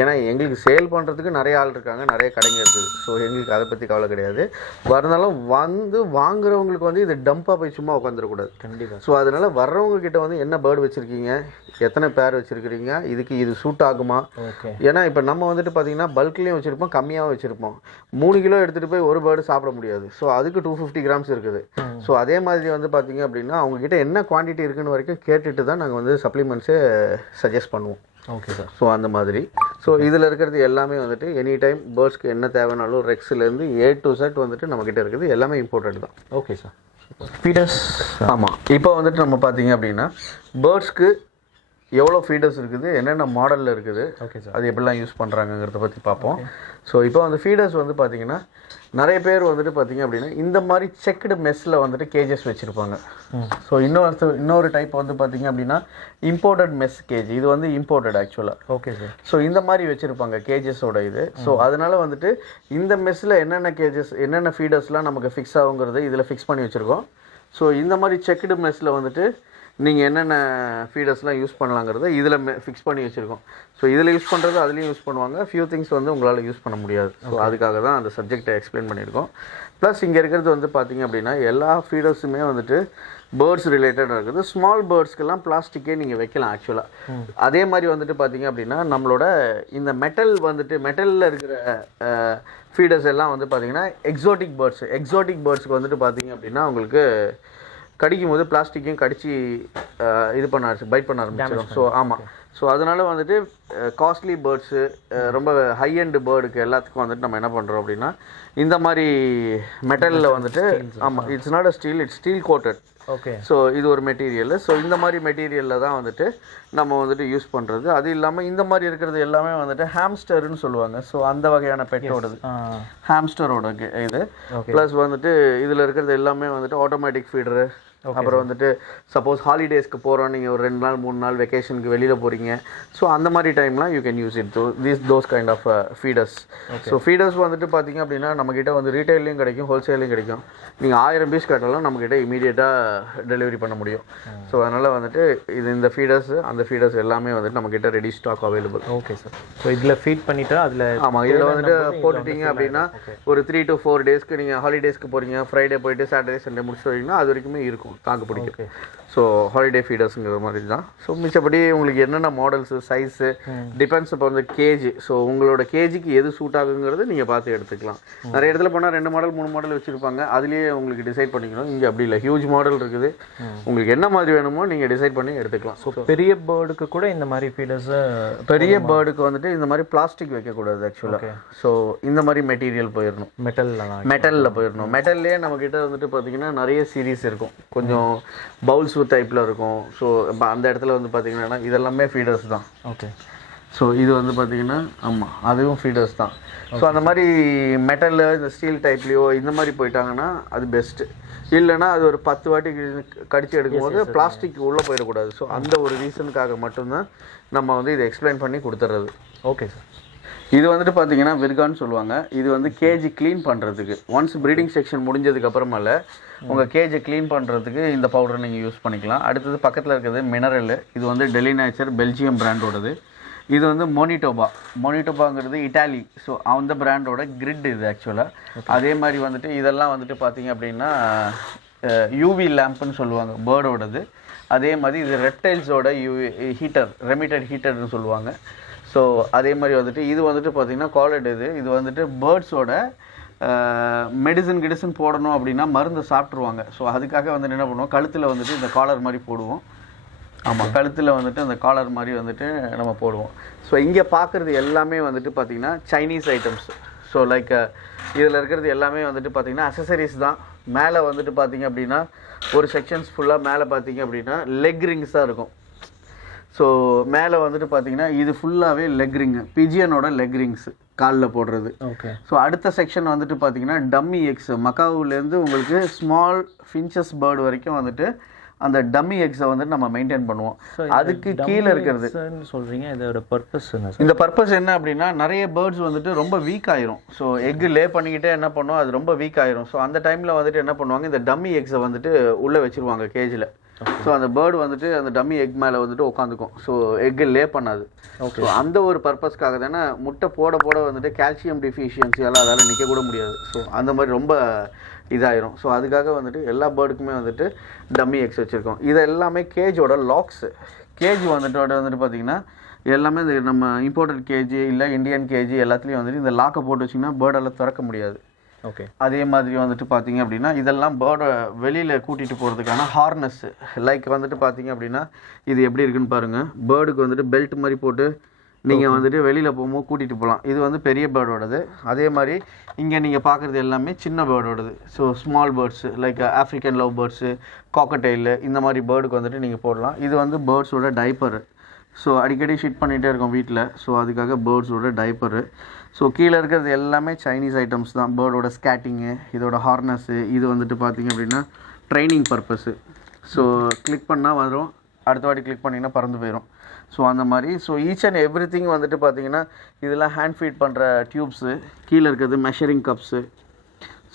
ஏன்னா எங்களுக்கு சேல் பண்ணுறதுக்கு நிறைய ஆள் இருக்காங்க, நிறைய கடைங்க இருக்குது. ஸோ எங்களுக்கு அதை பற்றி கவலை கிடையாது. வரனாலும் வந்து வாங்குறவங்களுக்கு வந்து இது டம்பாக போய் சும்மா உட்காந்துடக்கூடாது. கண்டிப்பாக. ஸோ அதனால் வர்றவங்க கிட்ட வந்து என்ன பேர்டு வச்சுருக்கீங்க, எத்தனை பேர் வச்சுருக்கிறீங்க, இது சூட் ஆகுமா. ஏன்னா இப்போ நம்ம வந்துட்டு பார்த்திங்கன்னா பல்க்லேயும் வச்சுருப்போம், கம்மியாகவும் வச்சுருப்போம். 3 கிலோ எடுத்துகிட்டு போய் ஒரு பேர்டு சாப்பிட முடியாது. ஸோ அதுக்கு 250 கிராம்ஸ் இருக்குது. ஸோ அதே மாதிரி வந்து பார்த்திங்க அப்படின்னா அவங்கக்கிட்ட என்ன குவான்டிட்டி இருக்குன்னு வரைக்கும் கேட்டுட்டு தான் நாங்கள் வந்து சப்ளிமெண்ட்ஸே சஜஸ்ட் பண்ணுவோம். Okay sir. ஸோ அந்த மாதிரி. ஸோ இதில் இருக்கிறது எல்லாமே வந்துட்டு எனி டைம் பேர்ட்ஸ்க்கு என்ன தேவைனாலும் ரெக்ஸ்லேருந்து A to Z வந்துட்டு நம்மக்கிட்ட இருக்குது, எல்லாமே இம்போர்ட்டட் தான். Okay sir. ஃபீடர்ஸ். ஆமாம், இப்போ வந்துட்டு நம்ம பார்த்தீங்க அப்படின்னா பேர்ட்ஸ்க்கு எவ்வளோ ஃபீடர்ஸ் இருக்குது, என்னென்ன மாடலில் இருக்குது, ஓகே சார், அது எப்படிலாம் யூஸ் பண்ணுறாங்கிறத பற்றி பார்ப்போம். ஸோ இப்போ வந்து ஃபீடர்ஸ் வந்து பார்த்திங்கன்னா நிறைய பேர் வந்துட்டு பார்த்திங்க அப்படின்னா இந்த மாதிரி செக்குடு மெஸ்ஸில் வந்துட்டு கேஜஸ் வச்சுருப்பாங்க. ஸோ இன்னொரு டைப் வந்து பார்த்திங்க அப்படின்னா இம்போர்ட்டட் மெஸ் கேஜ், இது வந்து இம்போர்ட்டட் ஆக்சுவலாக. Okay sir. ஸோ இந்த மாதிரி வச்சுருப்பாங்க கேஜஸோட இது. ஸோ அதனால் வந்துட்டு இந்த மெஸ்ஸில் என்னென்ன கேஜஸ் என்னென்ன ஃபீடர்ஸ்லாம் நமக்கு ஃபிக்ஸ் ஆகுங்கிறது இதில் ஃபிக்ஸ் பண்ணி வச்சுருக்கோம். ஸோ இந்த மாதிரி செக்குடு மெஸ்ஸில் வந்துட்டு நீங்கள் என்னென்ன ஃபீடர்ஸ்லாம் யூஸ் பண்ணலாங்கிறத இதில் ஃபிக்ஸ் பண்ணி வச்சுருக்கோம். ஸோ இதில் யூஸ் பண்ணுறது அதுலேயும் யூஸ் பண்ணுவாங்க. ஃபியூ திங்ஸ் வந்து உங்களால் யூஸ் பண்ண முடியாது. ஸோ அதுக்காக தான் அந்த சப்ஜெக்டை எக்ஸ்பிளைன் பண்ணியிருக்கோம். ப்ளஸ் இங்கே இருக்கிறது வந்து பார்த்திங்க அப்படின்னா எல்லா ஃபீடர்ஸுமே வந்துட்டு பேர்ட்ஸ் ரிலேட்டடாக இருக்குது. ஸ்மால் பேர்ட்ஸ்க்கெல்லாம் பிளாஸ்டிக்கே நீங்கள் வைக்கலாம் ஆக்சுவலாக. அதே மாதிரி வந்துட்டு பார்த்திங்க அப்படின்னா நம்மளோட இந்த மெட்டலில் இருக்கிற ஃபீடர்ஸ் எல்லாம் வந்து பார்த்திங்கன்னா எக்ஸோட்டிக் பேர்ட்ஸுக்கு வந்துட்டு பார்த்திங்க அப்படின்னா உங்களுக்கு கடிக்கும் போது பிளாஸ்டிக்கையும் கடிச்சு பைட் பண்ண ஆரம்பிச்சிடும். ஸோ ஆமாம். ஸோ அதனால் வந்துட்டு காஸ்ட்லி பேர்ட்ஸு, ரொம்ப ஹை எண்டு பேர்டுக்கு எல்லாத்துக்கும் வந்துட்டு நம்ம என்ன பண்ணுறோம் அப்படின்னா இந்த மாதிரி மெட்டலில் வந்துட்டு, ஆமாம், it's not a steel, it's steel coated. Okay. So இது ஒரு மெட்டீரியல். ஸோ இந்த மாதிரி மெட்டீரியலில் தான் வந்துட்டு நம்ம வந்துட்டு யூஸ் பண்ணுறது. அது இல்லாமல் இந்த மாதிரி இருக்கிறது எல்லாமே வந்துட்டு ஹாம்ஸ்டர்னு சொல்லுவாங்க. ஸோ அந்த வகையான பெட்டோடது ஹாம்ஸ்டரோட இது. ப்ளஸ் வந்துட்டு இதில் இருக்கிறது எல்லாமே வந்துட்டு ஆட்டோமேட்டிக் ஃபீடரு. அப்புறம் வந்துட்டு சப்போஸ் ஹாலிடேஸ்க்கு போகிறோம், நீங்கள் ஒரு 2 நாள் 3 நாள் வெக்கேஷனுக்கு வெளியில் போகிறீங்க, ஸோ அந்த மாதிரி டைம்லாம் you can use it those kind of feeders. So feeders வந்துட்டு பார்த்தீங்க அப்படின்னா நம்மக்கிட்ட வந்து ரீட்டைல்லையும் கிடைக்கும், ஹோல்சேல்லையும் கிடைக்கும். நீங்கள் 1000 பீஸ் கேட்டாலும் நம்மக்கிட்ட இமீடியட்டாக டெலிவரி பண்ண முடியும். ஸோ அதனால் வந்துட்டு இந்த ஃபீடர்ஸ் அந்த ஃபீடர்ஸ் எல்லாமே வந்துட்டு நம்மக்கிட்ட ready stock available. Okay sir. So இதில் ஃபீட் பண்ணிவிட்டு அதில் ஆமாம், இதில் வந்துட்டு போட்டுட்டீங்க அப்படின்னா ஒரு 3 to 4 டேஸ்க்கு நீங்கள் ஹாலிடேஸ்க்கு போகிறீங்க, ஃப்ரைடே போயிட்டு சாட்டர்டே சண்டே முடிச்சுட்டு வரீங்கன்னா அது வரைக்குமே இருக்கும், தாக்கு பிடிக்கும். ஸோ ஹாலிடே ஃபீடர்ஸுங்கிற மாதிரி தான். ஸோ மிச்சப்படி உங்களுக்கு என்னென்ன மாடல்ஸு சைஸு டிபெண்ட்ஸ் இப்போ வந்து கேஜி. ஸோ உங்களோட கேஜிக்கு எது சூட் ஆகுங்கிறது நீங்கள் பார்த்து எடுத்துக்கலாம். நிறைய இடத்துல போனால் 2 மாடல் 3 மாடல் வச்சுருப்பாங்க, அதுலேயே உங்களுக்கு டிசைட் பண்ணிக்கணும். இங்கே அப்படி இல்லை, ஹியூஜ் மாடல் இருக்குது. உங்களுக்கு என்ன மாதிரி வேணுமோ நீங்கள் டிசைட் பண்ணி எடுத்துக்கலாம். ஸோ பெரிய பேர்டுக்கு கூட இந்த மாதிரி ஃபீடர்ஸு, பெரிய பேர்டுக்கு வந்துட்டு இந்த மாதிரி பிளாஸ்டிக் வைக்கக்கூடாது ஆக்சுவலாக. ஸோ இந்த மாதிரி மெட்டீரியல் போயிடணும், மெட்டலில் போயிடணும். மெட்டல்லே நம்மக்கிட்ட வந்துட்டு பார்த்தீங்கன்னா நிறைய சீரீஸ் இருக்கும், கொஞ்சம் பவுல்ஸ் டைப்பில் இருக்கும். ஸோ அந்த இடத்துல வந்து பார்த்தீங்கன்னா இதெல்லாமே ஃபீடர்ஸ் தான். ஓகே. ஸோ இது வந்து பார்த்தீங்கன்னா ஆமாம் அதுவும் ஃபீடர்ஸ் தான். ஸோ அந்த மாதிரி மெட்டலில் இந்த ஸ்டீல் டைப்லேயோ இந்த மாதிரி போயிட்டாங்கன்னா அது பெஸ்ட்டு. இல்லைனா அது ஒரு 10 வாட்டி கடிச்சு எடுக்கும்போது பிளாஸ்டிக் உள்ளே போயிடக்கூடாது. ஸோ அந்த ஒரு ரீசனுக்காக மட்டும்தான் நம்ம வந்து இதை எக்ஸ்பிளைன் பண்ணி கொடுத்துட்றது. Okay sir. இது வந்துட்டு பார்த்தீங்கன்னா விர்கான்னு சொல்லுவாங்க. இது வந்து கேஜி க்ளீன் பண்ணுறதுக்கு ஒன்ஸ் ப்ரீடிங் செக்ஷன் முடிஞ்சதுக்கு அப்புறமால உங்கள் கேஜை க்ளீன் பண்ணுறதுக்கு இந்த பவுடரை நீங்கள் யூஸ் பண்ணிக்கலாம். அடுத்தது பக்கத்தில் இருக்கிறது மினரல். இது வந்து டெலி நேச்சர் பெல்ஜியம் பிராண்டோடது. இது வந்து மோனிட்டோபாங்கிறது இட்டாலி. ஸோ அந்த பிராண்டோட கிரிட் இது ஆக்சுவலாக. அதே மாதிரி வந்துட்டு இதெல்லாம் வந்துட்டு பார்த்தீங்க அப்படின்னா யூவி லேம்ப்னு சொல்லுவாங்க பேர்டோடது. அதே மாதிரி இது ரெப்டைல்ஸோட ஹீட்டர், ரெமிட்டட் ஹீட்டர்னு சொல்லுவாங்க. ஸோ அதே மாதிரி வந்துட்டு இது வந்துட்டு பார்த்தீங்கன்னா காலட். இது வந்துட்டு பேர்ட்ஸோட மெடிசன் போடணும் அப்படின்னா மருந்து சாப்பிட்ருவாங்க. ஸோ அதுக்காக வந்துட்டு என்ன பண்ணுவோம், கழுத்தில் வந்துட்டு இந்த காலர் மாதிரி போடுவோம். ஆமாம், கழுத்தில் வந்துட்டு அந்த காலர் மாதிரி வந்துட்டு நம்ம போடுவோம். ஸோ இங்கே பார்க்குறது எல்லாமே வந்துட்டு பார்த்திங்கன்னா சைனீஸ் ஐட்டம்ஸ். ஸோ லைக் இதில் இருக்கிறது எல்லாமே வந்துட்டு பார்த்திங்கன்னா அக்சசரிஸ் தான். மேலே வந்துட்டு பார்த்திங்க அப்படின்னா ஒரு செக்ஷன்ஸ் ஃபுல்லாக மேலே பார்த்திங்க அப்படின்னா லெக் ரிங்ஸாக இருக்கும். ஸோ மேலே வந்துட்டு பார்த்தீங்கன்னா இது ஃபுல்லாகவே லெக் ரிங்கு, பிஜியனோட லெக் ரிங்ஸு காலில் போடுறது. ஓகே. ஸோ அடுத்த செக்ஷன் வந்துட்டு பார்த்தீங்கன்னா டம்மி எக்ஸ். மக்காவுலேருந்து உங்களுக்கு ஸ்மால் ஃபின்ச்சஸ் பேர்டு வரைக்கும் வந்துட்டு அந்த டம்மி எக்ஸை வந்துட்டு நம்ம மெயின்டைன் பண்ணுவோம். அதுக்கு கீழே இருக்கிறது சொல்கிறீங்க, இதோட பர்பஸ் என்ன? இந்த பர்பஸ் என்ன அப்படின்னா நிறைய பேர்ட்ஸ் வந்துட்டு ரொம்ப வீக் ஆயிரும். ஸோ எக் லே பண்ணிக்கிட்டே என்ன பண்ணுவோம், அது ரொம்ப வீக் ஆயிரும். ஸோ அந்த டைமில் வந்துட்டு என்ன பண்ணுவாங்க, இந்த டம்மி எக்ஸை வந்துட்டு உள்ளே வச்சுருவாங்க கேஜில். ஸோ அந்த பேர்டு வந்துட்டு அந்த டம்மி எக் மேலே வந்துட்டு உட்காந்துக்கும். ஸோ எக்கு லே பண்ணாது. ஸோ அந்த ஒரு பர்பஸ்க்காக தானே முட்டை போட வந்துட்டு கால்சியம் டிஃபிஷியன்சியால் அதால் நிற்க கூட முடியாது. ஸோ அந்த மாதிரி ரொம்ப இதாயிரும். ஸோ அதுக்காக வந்துட்டு எல்லா பேர்டுக்குமே வந்துட்டு டம்மி எக்ஸ் வச்சுருக்கோம். இது எல்லாமே கேஜோட லாக்ஸு. கேஜ் வந்துட்டு பார்த்திங்கன்னா எல்லாமே இந்த நம்ம இம்போர்ட்டட் கேஜி இல்லை இந்தியன் கேஜி எல்லாத்துலேயும் வந்துட்டு இந்த லாக்கை போட்டு வச்சிங்கன்னா பேர்டெல்லாம் திறக்க முடியாது. ஓகே. அதே மாதிரி வந்துட்டு பார்த்தீங்க அப்படின்னா இதெல்லாம் பேர்டை வெளியில் கூட்டிகிட்டு போகிறதுக்கான ஹார்னஸ்ஸு. லைக் வந்துட்டு பார்த்தீங்க அப்படின்னா இது எப்படி இருக்குன்னு பாருங்கள். பேர்டுக்கு வந்துட்டு பெல்ட் மாதிரி போட்டு நீங்கள் வந்துட்டு வெளியில் போகும்போது கூட்டிகிட்டு போகலாம். இது வந்து பெரிய பேர்டோடது. அதே மாதிரி இங்கே நீங்கள் பார்க்குறது எல்லாமே சின்ன பேர்டோடது. So small birds like African lovebirds, cockatiel இந்த மாதிரி பேர்டுக்கு வந்துட்டு நீங்கள் போடலாம். இது வந்து பேர்ட்ஸோட டைப்பரு. ஸோ அடிக்கடி ஷிட் பண்ணிகிட்டே இருக்கோம் வீட்டில். ஸோ அதுக்காக பேர்ட்ஸோட டைப்பரு. ஸோ கீழே இருக்கிறது எல்லாமே சைனீஸ் ஐட்டம்ஸ் தான். பேர்டோட ஸ்கேட்டிங்கு, இதோட ஹார்னஸ்ஸு. இது வந்துட்டு பார்த்திங்க அப்படின்னா ட்ரைனிங் பர்பஸ்ஸு. ஸோ கிளிக் பண்ணால் வரும், அடுத்த வாட்டி கிளிக் பண்ணிங்கன்னா பறந்து போயிடும். ஸோ அந்த மாதிரி so each and every thing வந்துட்டு பார்த்திங்கன்னா இதெல்லாம் ஹேண்ட் ஃபீட் பண்ணுற டியூப்ஸு. கீழே இருக்கிறது மெஷரிங் கப்ஸு.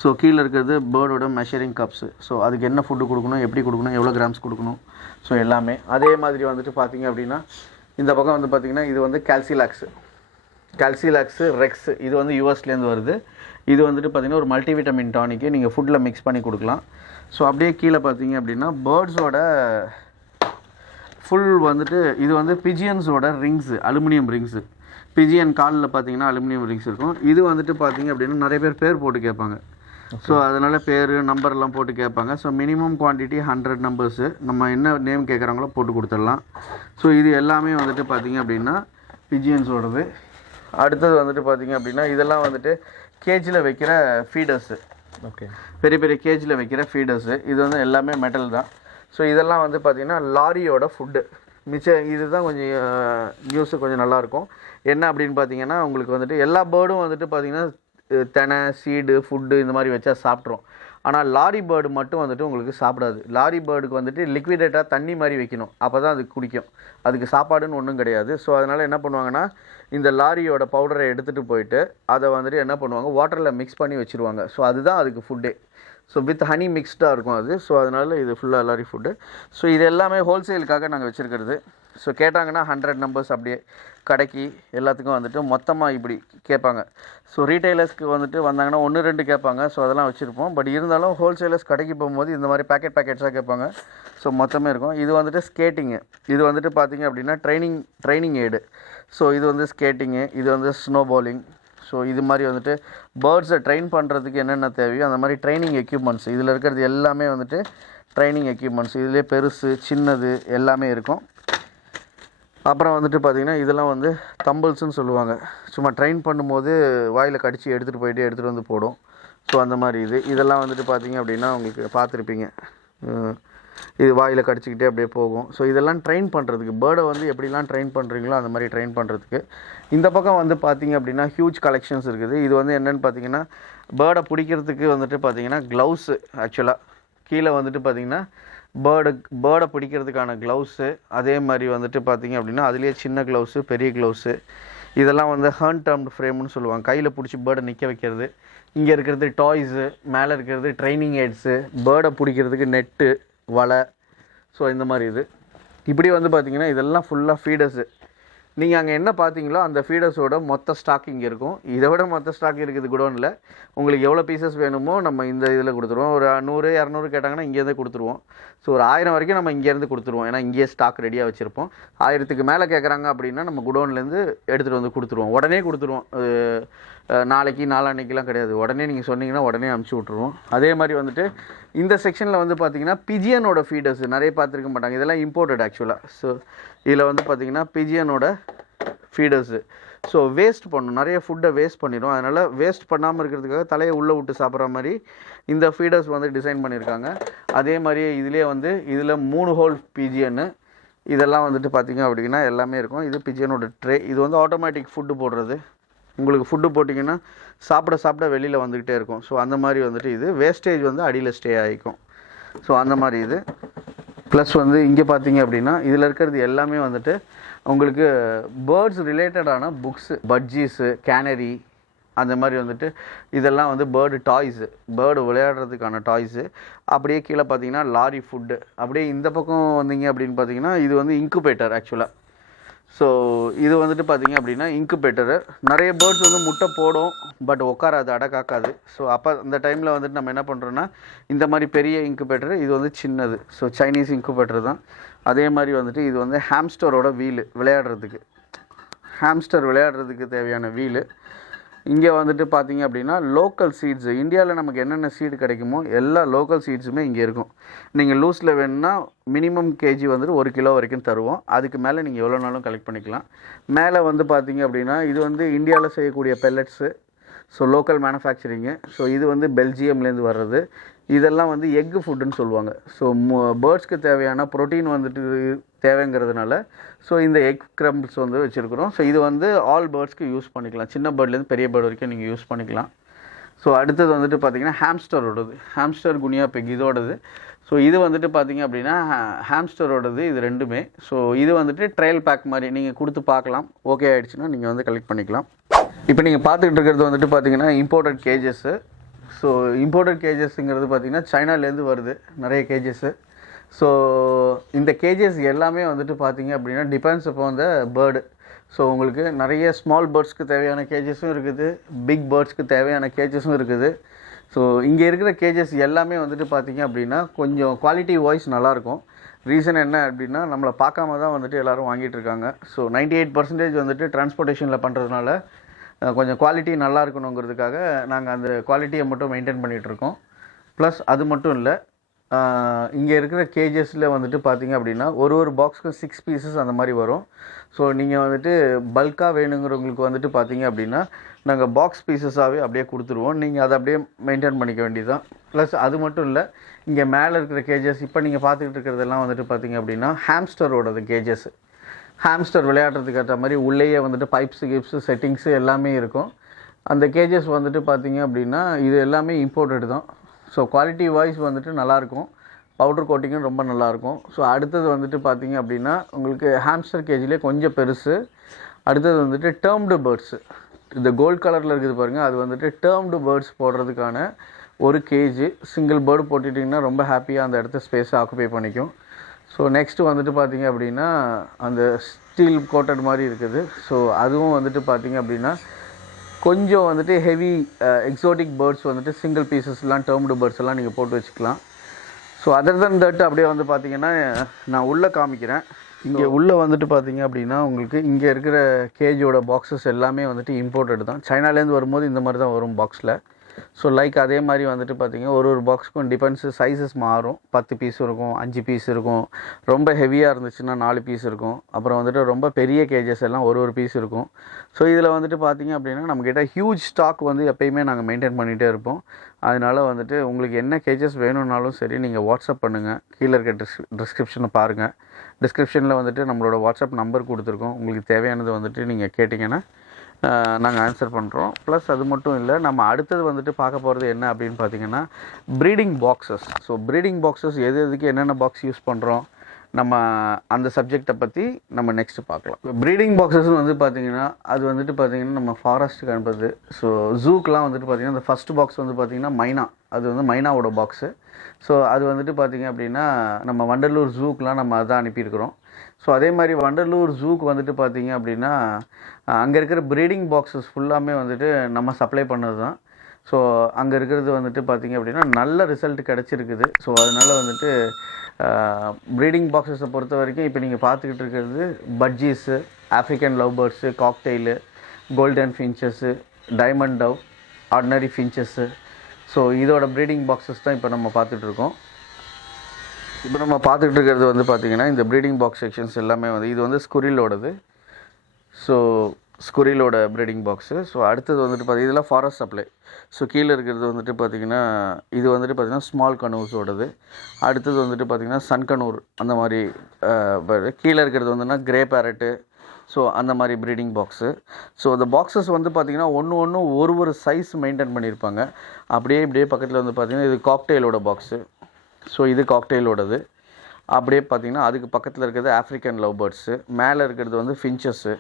ஸோ கீழே இருக்கிறது பேர்டோட மெஷரிங் கப்ஸு. ஸோ அதுக்கு என்ன ஃபுட்டு கொடுக்கணும், எப்படி கொடுக்கணும், எவ்வளோ கிராம்ஸ் கொடுக்கணும், ஸோ எல்லாமே. அதே மாதிரி வந்துட்டு பார்த்திங்க அப்படின்னா இந்த பக்கம் வந்து பார்த்திங்கன்னா இது வந்து கால்சிலாக்ஸு ரெக்ஸு. இது வந்து யூஎஸ்லேருந்து வருது. இது வந்துட்டு பார்த்திங்கன்னா ஒரு மல்டிவிட்டமின் டானிக்கு நீங்கள் ஃபுட்டில் மிக்ஸ் பண்ணி கொடுக்கலாம். ஸோ அப்படியே கீழே பார்த்தீங்க அப்படின்னா பேர்ட்ஸோட ஃபுல் வந்துட்டு இது வந்து பிஜியன்ஸோட ரிங்ஸு, அலுமினியம் ரிங்ஸு. பிஜியன் காலில் பார்த்தீங்கன்னா அலுமினியம் ரிங்ஸ் இருக்கும். இது வந்துட்டு பார்த்தீங்க அப்படின்னா நிறைய பேர் போட்டு கேட்பாங்க. ஸோ அதனால் பேர் நம்பர்லாம் போட்டு கேட்பாங்க. So minimum quantity 100 numbers. நம்ம என்ன நேம் கேட்குறாங்களோ போட்டு கொடுத்துடலாம். ஸோ இது எல்லாமே வந்துட்டு பார்த்திங்க அப்படின்னா பிஜியன்ஸோடது. அடுத்தது வந்துட்டு பார்த்திங்க அப்படின்னா இதெல்லாம் வந்துட்டு கேஜில் வைக்கிற ஃபீடர்ஸு. ஓகே. பெரிய பெரிய கேஜில் வைக்கிற ஃபீடர்ஸு. இது வந்து எல்லாமே மெட்டல் தான். ஸோ இதெல்லாம் வந்து பார்த்திங்கன்னா லாரியோட ஃபுட்டு. மிச்சம் இதுதான் கொஞ்சம் நியூஸு கொஞ்சம் நல்லாயிருக்கும். என்ன அப்படின்னு பார்த்தீங்கன்னா உங்களுக்கு வந்துட்டு எல்லா பேர்டும் வந்துட்டு பார்த்திங்கன்னா தெனை, சீடு, ஃபுட்டு இந்த மாதிரி வச்சா சாப்பிட்ரும். ஆனால் லாரி பேர்டு மட்டும் வந்துட்டு உங்களுக்கு சாப்பிடாது. லாரி பேர்டுக்கு வந்துட்டு லிக்விடேட்டாக தண்ணி மாதிரி வைக்கணும், அப்போ தான் அது குடிக்கும். அதுக்கு சாப்பாடுன்னு ஒன்றும் கிடையாது. ஸோ அதனால் என்ன பண்ணுவாங்கன்னா இந்த லாரியோட பவுடரை எடுத்துகிட்டு போயிட்டு அதை வந்துட்டு என்ன பண்ணுவாங்க, வாட்டரில் மிக்ஸ் பண்ணி வச்சுருவாங்க. ஸோ அதுதான் அதுக்கு ஃபுட்டே. ஸோ வித் ஹனி மிக்ஸ்டாக இருக்கும் அது. ஸோ அதனால் இது ஃபுல்லாக லாரி ஃபுட்டு. ஸோ இது எல்லாமே ஹோல்சேலுக்காக நாங்கள் வச்சுருக்கிறது. ஸோ கேட்டாங்கன்னா 100 நம்பர்ஸ் அப்படியே கடைக்கு எல்லாத்துக்கும் வந்துட்டு மொத்தமாக இப்படி கேட்பாங்க. ஸோ ரீட்டைலர்ஸ்க்கு வந்துட்டு வந்தாங்கன்னா 1-2 கேட்பாங்க. ஸோ அதெல்லாம் வச்சுருப்போம். பட் இருந்தாலும் ஹோல்சேலர்ஸ் கடைக்கு போகும்போது இந்த மாதிரி பேக்கெட்ஸாக கேட்பாங்க. ஸோ மொத்தமே இருக்கும். இது வந்துட்டு ஸ்கேட்டிங்கு. இது வந்துட்டு பார்த்திங்க அப்படின்னா ட்ரைனிங் எய்டு. ஸோ இது வந்து ஸ்கேட்டிங்கு, இது வந்து ஸ்னோ பாலிங். ஸோ இது மாதிரி வந்துட்டு பேர்ட்ஸை ட்ரெயின் பண்ணுறதுக்கு என்னென்ன தேவையோ அந்த மாதிரி ட்ரைனிங் எக்யூப்மெண்ட்ஸ் இதில் இருக்கிறது எல்லாமே வந்துட்டு ட்ரைனிங் எக்யூப்மெண்ட்ஸ். இதிலே பெருசு சின்னது எல்லாமே இருக்கும். அப்புறம் வந்துட்டு பார்த்திங்கன்னா இதெல்லாம் வந்து தம்பிள்ஸ்ன்னு சொல்லுவாங்க. சும்மா ட்ரெயின் பண்ணும்போது வாயில் கடிச்சு எடுத்துகிட்டு வந்து போடும். ஸோ அந்த மாதிரி இதெல்லாம் வந்துட்டு பார்த்திங்க அப்படின்னா உங்களுக்கு பார்த்துருப்பீங்க. இது வாயில் கடிச்சிக்கிட்டே அப்படியே போகும். ஸோ இதெல்லாம் ட்ரெயின் பண்ணுறதுக்கு, பேர்டை வந்து எப்படிலாம் ட்ரெயின் பண்ணுறீங்களோ அந்த மாதிரி ட்ரெயின் பண்ணுறதுக்கு. இந்த பக்கம் வந்து பார்த்திங்க அப்படின்னா ஹியூஜ் கலெக்ஷன்ஸ் இருக்குது. இது வந்து என்னென்னு பார்த்திங்கன்னா பேர்டை பிடிக்கிறதுக்கு வந்துட்டு பார்த்திங்கன்னா க்ளவுஸு. ஆக்சுவலாக கீழே வந்துட்டு பார்த்திங்கன்னா பேர்டை பிடிக்கிறதுக்கான க்ளவுஸு. அதே மாதிரி வந்துட்டு பார்த்திங்க அப்படின்னா அதுலேயே சின்ன க்ளவுஸு, பெரிய க்ளவுஸு. இதெல்லாம் வந்து ஹேண்ட் டர்ம்டு ஃப்ரேம்னு சொல்லுவாங்க. கையில் பிடிச்சி பேர்டை நிற்க வைக்கிறது. இங்கே இருக்கிறது டாய்ஸு, மேலே இருக்கிறது ட்ரைனிங் எய்ட்ஸு, பேர்டை பிடிக்கிறதுக்கு நெட்டு, வலை. ஸோ இந்த மாதிரி இப்படி வந்து பார்த்திங்கன்னா இதெல்லாம் ஃபுல்லாக ஃபீடர்ஸு. நீங்கள் அங்கே என்ன பார்த்தீங்களோ அந்த ஃபீடர்ஸோட மொத்த ஸ்டாக் இங்கே இருக்கும். இதை விட மொத்த ஸ்டாக் இருக்குது குடோனில். உங்களுக்கு எவ்வளோ பீசஸ் வேணுமோ நம்ம இந்த இதில் கொடுத்துருவோம். ஒரு 100-200 கேட்டாங்கன்னா இங்கேருந்தே கொடுத்துருவோம். ஸோ ஒரு 1000 வரைக்கும் நம்ம இங்கேருந்து கொடுத்துருவோம். ஏன்னா இங்கேயே ஸ்டாக் ரெடியாக வச்சுருப்போம். 1000க்கு மேலே கேட்குறாங்க அப்படின்னா நம்ம குடோன்லேருந்து எடுத்துகிட்டு வந்து கொடுத்துருவோம். உடனே கொடுத்துருவோம். நாளைக்கு நாளான்னைக்கெலாம் கிடையாது. உடனே நீங்கள் சொன்னீங்கன்னா உடனே அமுச்சு விட்ருவோம். அதே மாதிரி வந்துட்டு இந்த செக்ஷனில் வந்து பார்த்திங்கன்னா பிஜியனோட ஃபீடர்ஸ் நிறைய பார்த்துருக்க மாட்டாங்க. இதெல்லாம் இம்போர்ட்டட் ஆக்சுவலாக. ஸோ இதில் வந்து பார்த்திங்கன்னா பிஜியனோட ஃபீடர்ஸு. ஸோ வேஸ்ட் பண்ணணும், நிறைய ஃபுட்டை வேஸ்ட் பண்ணிடும். அதனால் வேஸ்ட் பண்ணாமல் இருக்கிறதுக்காக தலையை உள்ளே விட்டு சாப்பிட்ற மாதிரி இந்த ஃபீடர்ஸ் வந்து டிசைன் பண்ணியிருக்காங்க. அதே மாதிரியே இதில் 3 ஹோல் பிஜியன்னு இதெல்லாம் வந்துட்டு பார்த்திங்க அப்படின்னா எல்லாமே இருக்கும். இது பிஜியனோட ட்ரே. இது வந்து ஆட்டோமேட்டிக் ஃபுட்டு போடுறது. உங்களுக்கு ஃபுட்டு போட்டிங்கன்னா சாப்பிட வெளியில் வந்துக்கிட்டே இருக்கும். ஸோ அந்த மாதிரி வந்துட்டு இது வேஸ்டேஜ் வந்து அடியில் ஸ்டே ஆகிக்கும். ஸோ அந்த மாதிரி ப்ளஸ் வந்து இங்கே பார்த்தீங்க அப்படின்னா இதில் இருக்கிறது எல்லாமே வந்துட்டு உங்களுக்கு பேர்ட்ஸ் ரிலேட்டடான புக்ஸு, பட்ஜீஸு, கேனரி அந்த மாதிரி வந்துட்டு இதெல்லாம் வந்து பேர்டு டாய்ஸு, பேர்டு விளையாடுறதுக்கான டாய்ஸு. அப்படியே கீழே பார்த்தீங்கன்னா லாரி ஃபுட்டு. அப்படியே இந்த பக்கம் வந்தீங்க அப்படின்னு பார்த்தீங்கன்னா இது வந்து இன்குபேட்டர் ஆக்சுவலாக. ஸோ இது வந்துட்டு பார்த்திங்க அப்படின்னா இன்குபேட்டரு. நிறைய பேர்ட்ஸ் வந்து முட்டை போடும், பட் உட்காராது, அடை காக்காது. ஸோ அப்போ அந்த டைமில் வந்துட்டு நம்ம என்ன பண்ணுறோன்னா இந்த மாதிரி பெரிய இன்குபேட்டரு, இது வந்து சின்னது. ஸோ சைனீஸ் இன்குபேட்டர் தான். அதே மாதிரி வந்துட்டு இது வந்து ஹாம்ஸ்டரோட வீலு, ஹாம்ஸ்டர் விளையாடுறதுக்கு தேவையான வீலு. இங்கே வந்துட்டு பார்த்திங்க அப்படின்னா லோக்கல் சீட்ஸு. இந்தியாவில் நமக்கு என்னென்ன சீடு கிடைக்குமோ எல்லா லோக்கல் சீட்ஸுமே இங்கே இருக்கும். நீங்கள் லூஸில் வேணும்னா மினிமம் கேஜி வந்துட்டு 1 கிலோ வரைக்கும் தருவோம். அதுக்கு மேலே நீங்கள் எவ்வளோ நாளும் கலெக்ட் பண்ணிக்கலாம். மேலே வந்து பார்த்திங்க அப்படின்னா இது வந்து இந்தியாவில் செய்யக்கூடிய pellets. So local manufacturing. So இது வந்து பெல்ஜியம்லேருந்து வர்றது. இதெல்லாம் வந்து எக்கு ஃபுட்டுன்னு சொல்லுவாங்க. ஸோ பேர்ட்ஸ்க்கு தேவையான ப்ரோட்டீன் வந்துட்டு தேவைங்கிறதுனால ஸோ இந்த எக் க்ரம்பிள்ஸ் வந்து வச்சுருக்குறோம். ஸோ இது வந்து ஆல் பேர்ட்ஸ்க்கு யூஸ் பண்ணிக்கலாம். சின்ன பேர்ட்லேருந்து பெரிய பேர்டு வரைக்கும் நீங்கள் யூஸ் பண்ணிக்கலாம். ஸோ அடுத்தது வந்துட்டு பார்த்திங்கன்னா ஹாம்ஸ்டர் குனியா பெக் இதோடது. ஸோ இது வந்துட்டு பார்த்திங்க அப்படின்னா ஹாம்ஸ்டரோடது. இது ரெண்டுமே. ஸோ இது வந்துட்டு ட்ரையல் பேக் மாதிரி நீங்கள் கொடுத்து பார்க்கலாம். ஓகே ஆகிடுச்சுன்னா நீங்கள் வந்து கலெக்ட் பண்ணிக்கலாம். இப்போ நீங்கள் பார்த்துக்கிட்டு இருக்கிறது வந்துட்டு பார்த்திங்கன்னா இம்போர்ட்டட் கேஜஸ்ஸு. ஸோ இம்போர்ட்டட் கேஜஸ்ங்கிறது பார்த்திங்கன்னா சைனாலேருந்து வருது நிறைய கேஜஸ்ஸு. ஸோ இந்த கேஜஸ் எல்லாமே வந்துட்டு பார்த்திங்க அப்படின்னா டிபெண்ட்ஸ் அப்போ அந்த பேர்டு. ஸோ உங்களுக்கு நிறைய ஸ்மால் பேர்ட்ஸ்க்கு தேவையான கேஜஸும் இருக்குது, பிக் பேர்ட்ஸ்க்கு தேவையான கேஜஸும் இருக்குது. ஸோ இங்கே இருக்கிற கேஜஸ் எல்லாமே வந்துட்டு பார்த்திங்க அப்படின்னா கொஞ்சம் குவாலிட்டி வைஸ் நல்லாயிருக்கும். ரீசன் என்ன அப்படின்னா நம்மளை பார்க்காம தான் வந்துட்டு எல்லோரும் வாங்கிட்டு இருக்காங்க. ஸோ 98% வந்துட்டு டிரான்ஸ்போர்ட்டேஷனில் பண்ணுறதுனால கொஞ்சம் குவாலிட்டி நல்லா இருக்கணுங்கிறதுக்காக நாங்கள் அந்த குவாலிட்டியை மட்டும் மெயின்டைன் பண்ணிகிட்ருக்கோம். ப்ளஸ் அது மட்டும் இல்லை, இங்கே இருக்கிற கேஜஸில் வந்துட்டு பார்த்தீங்க அப்படின்னா ஒரு பாக்ஸ்க்கும் 6 பீசஸ் அந்த மாதிரி வரும். ஸோ நீங்கள் வந்துட்டு பல்காக வேணுங்கிறவங்களுக்கு வந்துட்டு பார்த்தீங்க அப்படின்னா நாங்கள் பாக்ஸ் பீசஸாகவே அப்படியே கொடுத்துருவோம். நீங்கள் அதை அப்படியே மெயின்டைன் பண்ணிக்க வேண்டியதுதான். ப்ளஸ் அது மட்டும் இல்லை, இங்கே மேலே இருக்கிற கேஜஸ் இப்போ நீங்கள் பார்த்துக்கிட்டு இருக்கிறதெல்லாம் வந்துட்டு பார்த்தீங்க அப்படின்னா ஹாம்ஸ்டரோடது கேஜஸ். ஹாம்ஸ்டர் விளையாடுறதுக்கு ஏற்ற மாதிரி உள்ளேயே வந்துட்டு பைப்ஸு கிப்ஸு செட்டிங்ஸு எல்லாமே இருக்கும். அந்த கேஜஸ் வந்துட்டு பார்த்தீங்க அப்படின்னா இது எல்லாமே இம்போர்ட்டட் தான். ஸோ குவாலிட்டி வைஸ் வந்துட்டு நல்லாயிருக்கும். பவுடர் கோட்டிங்கும் ரொம்ப நல்லாயிருக்கும். ஸோ அடுத்தது வந்துட்டு பார்த்தீங்க அப்படின்னா உங்களுக்கு ஹாம்ஸ்டர் கேஜிலே கொஞ்சம் பெருசு. அடுத்தது வந்துட்டு டேர்ம்டு பேர்ட்ஸு. இந்த கோல்ட் கலரில் இருக்குது பாருங்கள், அது வந்துட்டு டேர்ம்டு பேர்ட்ஸ் போடுறதுக்கான ஒரு கேஜி. சிங்கிள் பேர்டு போட்டுட்டிங்கன்னா ரொம்ப ஹாப்பியாக அந்த இடத்த ஸ்பேஸை ஆக்குபை பண்ணிக்கும். ஸோ நெக்ஸ்ட்டு வந்துட்டு பார்த்தீங்க அப்படின்னா அந்த ஸ்டீல் கோட்டட் மாதிரி இருக்குது. ஸோ அதுவும் வந்துட்டு பார்த்தீங்க அப்படின்னா கொஞ்சம் வந்துட்டு ஹெவி எக்ஸோட்டிக் பேர்ட்ஸ் வந்துட்டு சிங்கிள் பீசஸ்லாம் டேர்ம்டு பேர்ட்ஸ் எல்லாம் நீங்கள் போட்டு வச்சுக்கலாம். ஸோ அதர் தன் தட் அப்படியே வந்து பார்த்தீங்கன்னா நான் உள்ளே காமிக்கிறேன். இங்கே உள்ளே வந்துட்டு பார்த்தீங்க அப்படின்னா உங்களுக்கு இங்கே இருக்கிற கேஜோட பாக்ஸஸ் எல்லாமே வந்துட்டு இம்போர்ட்டட் தான். சைனாலேருந்து வரும்போது இந்த மாதிரி தான் வரும் பாக்ஸில். ஸோ லைக் அதே மாதிரி வந்துட்டு பார்த்தீங்கன்னா ஒரு பாக்ஸுக்கும் டிபெண்ட்ஸு, சைஸஸ் மாறும். 10 பீஸ் இருக்கும், 5 பீஸ் இருக்கும். ரொம்ப ஹெவியாக இருந்துச்சுன்னா 4 பீஸ் இருக்கும். அப்புறம் வந்துட்டு ரொம்ப பெரிய கேஜஸ் எல்லாம் ஒரு பீஸ் இருக்கும். ஸோ இதில் வந்துட்டு பார்த்தீங்க அப்படின்னா நம்மக்கிட்ட ஹியூஜ் ஸ்டாக் வந்து எப்பயுமே நாங்கள் மெயின்டைன் பண்ணிகிட்டே இருப்போம். அதனால் வந்துட்டு உங்களுக்கு என்ன கேஜஸ் வேணும்னாலும் சரி நீங்கள் வாட்ஸ்அப் பண்ணுங்கள். கீழே இருக்க டிஸ்கிரிப்ஷனை பாருங்கள். டிஸ்கிரிப்ஷனில் வந்துட்டு நம்மளோட வாட்ஸ்அப் நம்பர் கொடுத்துருக்கோம். உங்களுக்கு தேவையானது வந்துட்டு நீங்கள் கேட்டிங்கன்னா நாங்கள் ஆன்சர் பண்ணுறோம். ப்ளஸ் அது மட்டும் இல்லை, நம்ம அடுத்தது வந்துட்டு பார்க்க போகிறது என்ன அப்படின்னு பார்த்தீங்கன்னா breeding boxes. So breeding boxes எதுக்கு என்னென்ன பாக்ஸ் யூஸ் பண்ணுறோம், நம்ம அந்த சப்ஜெக்டை பற்றி நம்ம நெக்ஸ்ட்டு பார்க்கலாம். ப்ரீடிங் பாக்ஸஸ் வந்து பார்த்திங்கன்னா அது வந்துட்டு பார்த்திங்கன்னா நம்ம ஃபாரஸ்ட்டுக்கு அனுப்புறது. ஸோ ஜூக்கெலாம் வந்துட்டு பார்த்திங்கன்னா இந்த ஃபஸ்ட் பாக்ஸ் வந்து பார்த்திங்கன்னா மைனா, அது வந்து மைனாவோட பாக்ஸு. ஸோ அது வந்துட்டு பார்த்திங்க அப்படின்னா நம்ம வண்டலூர் ஜூக்கெலாம் நம்ம அதான் அனுப்பியிருக்கிறோம். ஸோ அதே மாதிரி வண்டலூர் ஜூக்கு வந்துட்டு பார்த்தீங்க அப்படின்னா அங்கே இருக்கிற ப்ரீடிங் பாக்ஸஸ் ஃபுல்லாமே வந்துட்டு நம்ம சப்ளை பண்ணது தான். ஸோ அங்கே இருக்கிறது வந்துட்டு பார்த்திங்க அப்படின்னா நல்ல ரிசல்ட் கிடச்சிருக்குது. ஸோ அதனால் வந்துட்டு ப்ரீடிங் பாக்ஸஸை பொறுத்த வரைக்கும் இப்போ நீங்கள் பார்த்துக்கிட்டு இருக்கிறது budgies, African lovebirds, cockatiel, golden finches, diamond dove, ordinary finches. So இதோட ப்ரீடிங் பாக்ஸஸ் தான் இப்போ நம்ம பார்த்துட்ருக்கோம். இப்போ நம்ம பார்த்துக்கிட்டு இருக்கிறது வந்து பார்த்திங்கன்னா இந்த ப்ரீடிங் பாக்ஸ் செக்ஷன்ஸ் எல்லாமே வந்து இது வந்து ஸ்குரிலோடது. ஸோ ஸ்குரிலோட ப்ரீடிங் பாக்ஸு. ஸோ அடுத்தது வந்துட்டு பார்த்திங்கன்னா இதெல்லாம் ஃபாரஸ்ட் சப்ளை. ஸோ கீழே இருக்கிறது வந்துட்டு பார்த்திங்கன்னா இது வந்துட்டு பார்த்திங்கன்னா ஸ்மால் கனூஸோடது. அடுத்தது வந்துட்டு பார்த்திங்கன்னா சன் கனூர் அந்த மாதிரி. கீழே இருக்கிறது வந்துன்னா கிரே பேரட்டு. ஸோ அந்த மாதிரி ப்ரீடிங் பாக்ஸு. ஸோ இந்த பாக்ஸஸ் வந்து பார்த்திங்கன்னா ஒன்று ஒரு சைஸ் மெயின்டைன் பண்ணியிருப்பாங்க. அப்படியே இப்படியே பக்கத்தில் வந்து பார்த்திங்கன்னா இது காக்டெயிலோட பாக்ஸு. ஸோ இது காக்டெயிலோடது. அப்படியே பார்த்திங்கன்னா அதுக்கு பக்கத்தில் இருக்கிறது ஆஃப்ரிக்கன் லவ் பேர்ட்ஸு. மேலே இருக்கிறது வந்து ஃபின்ச்சஸ்ஸு.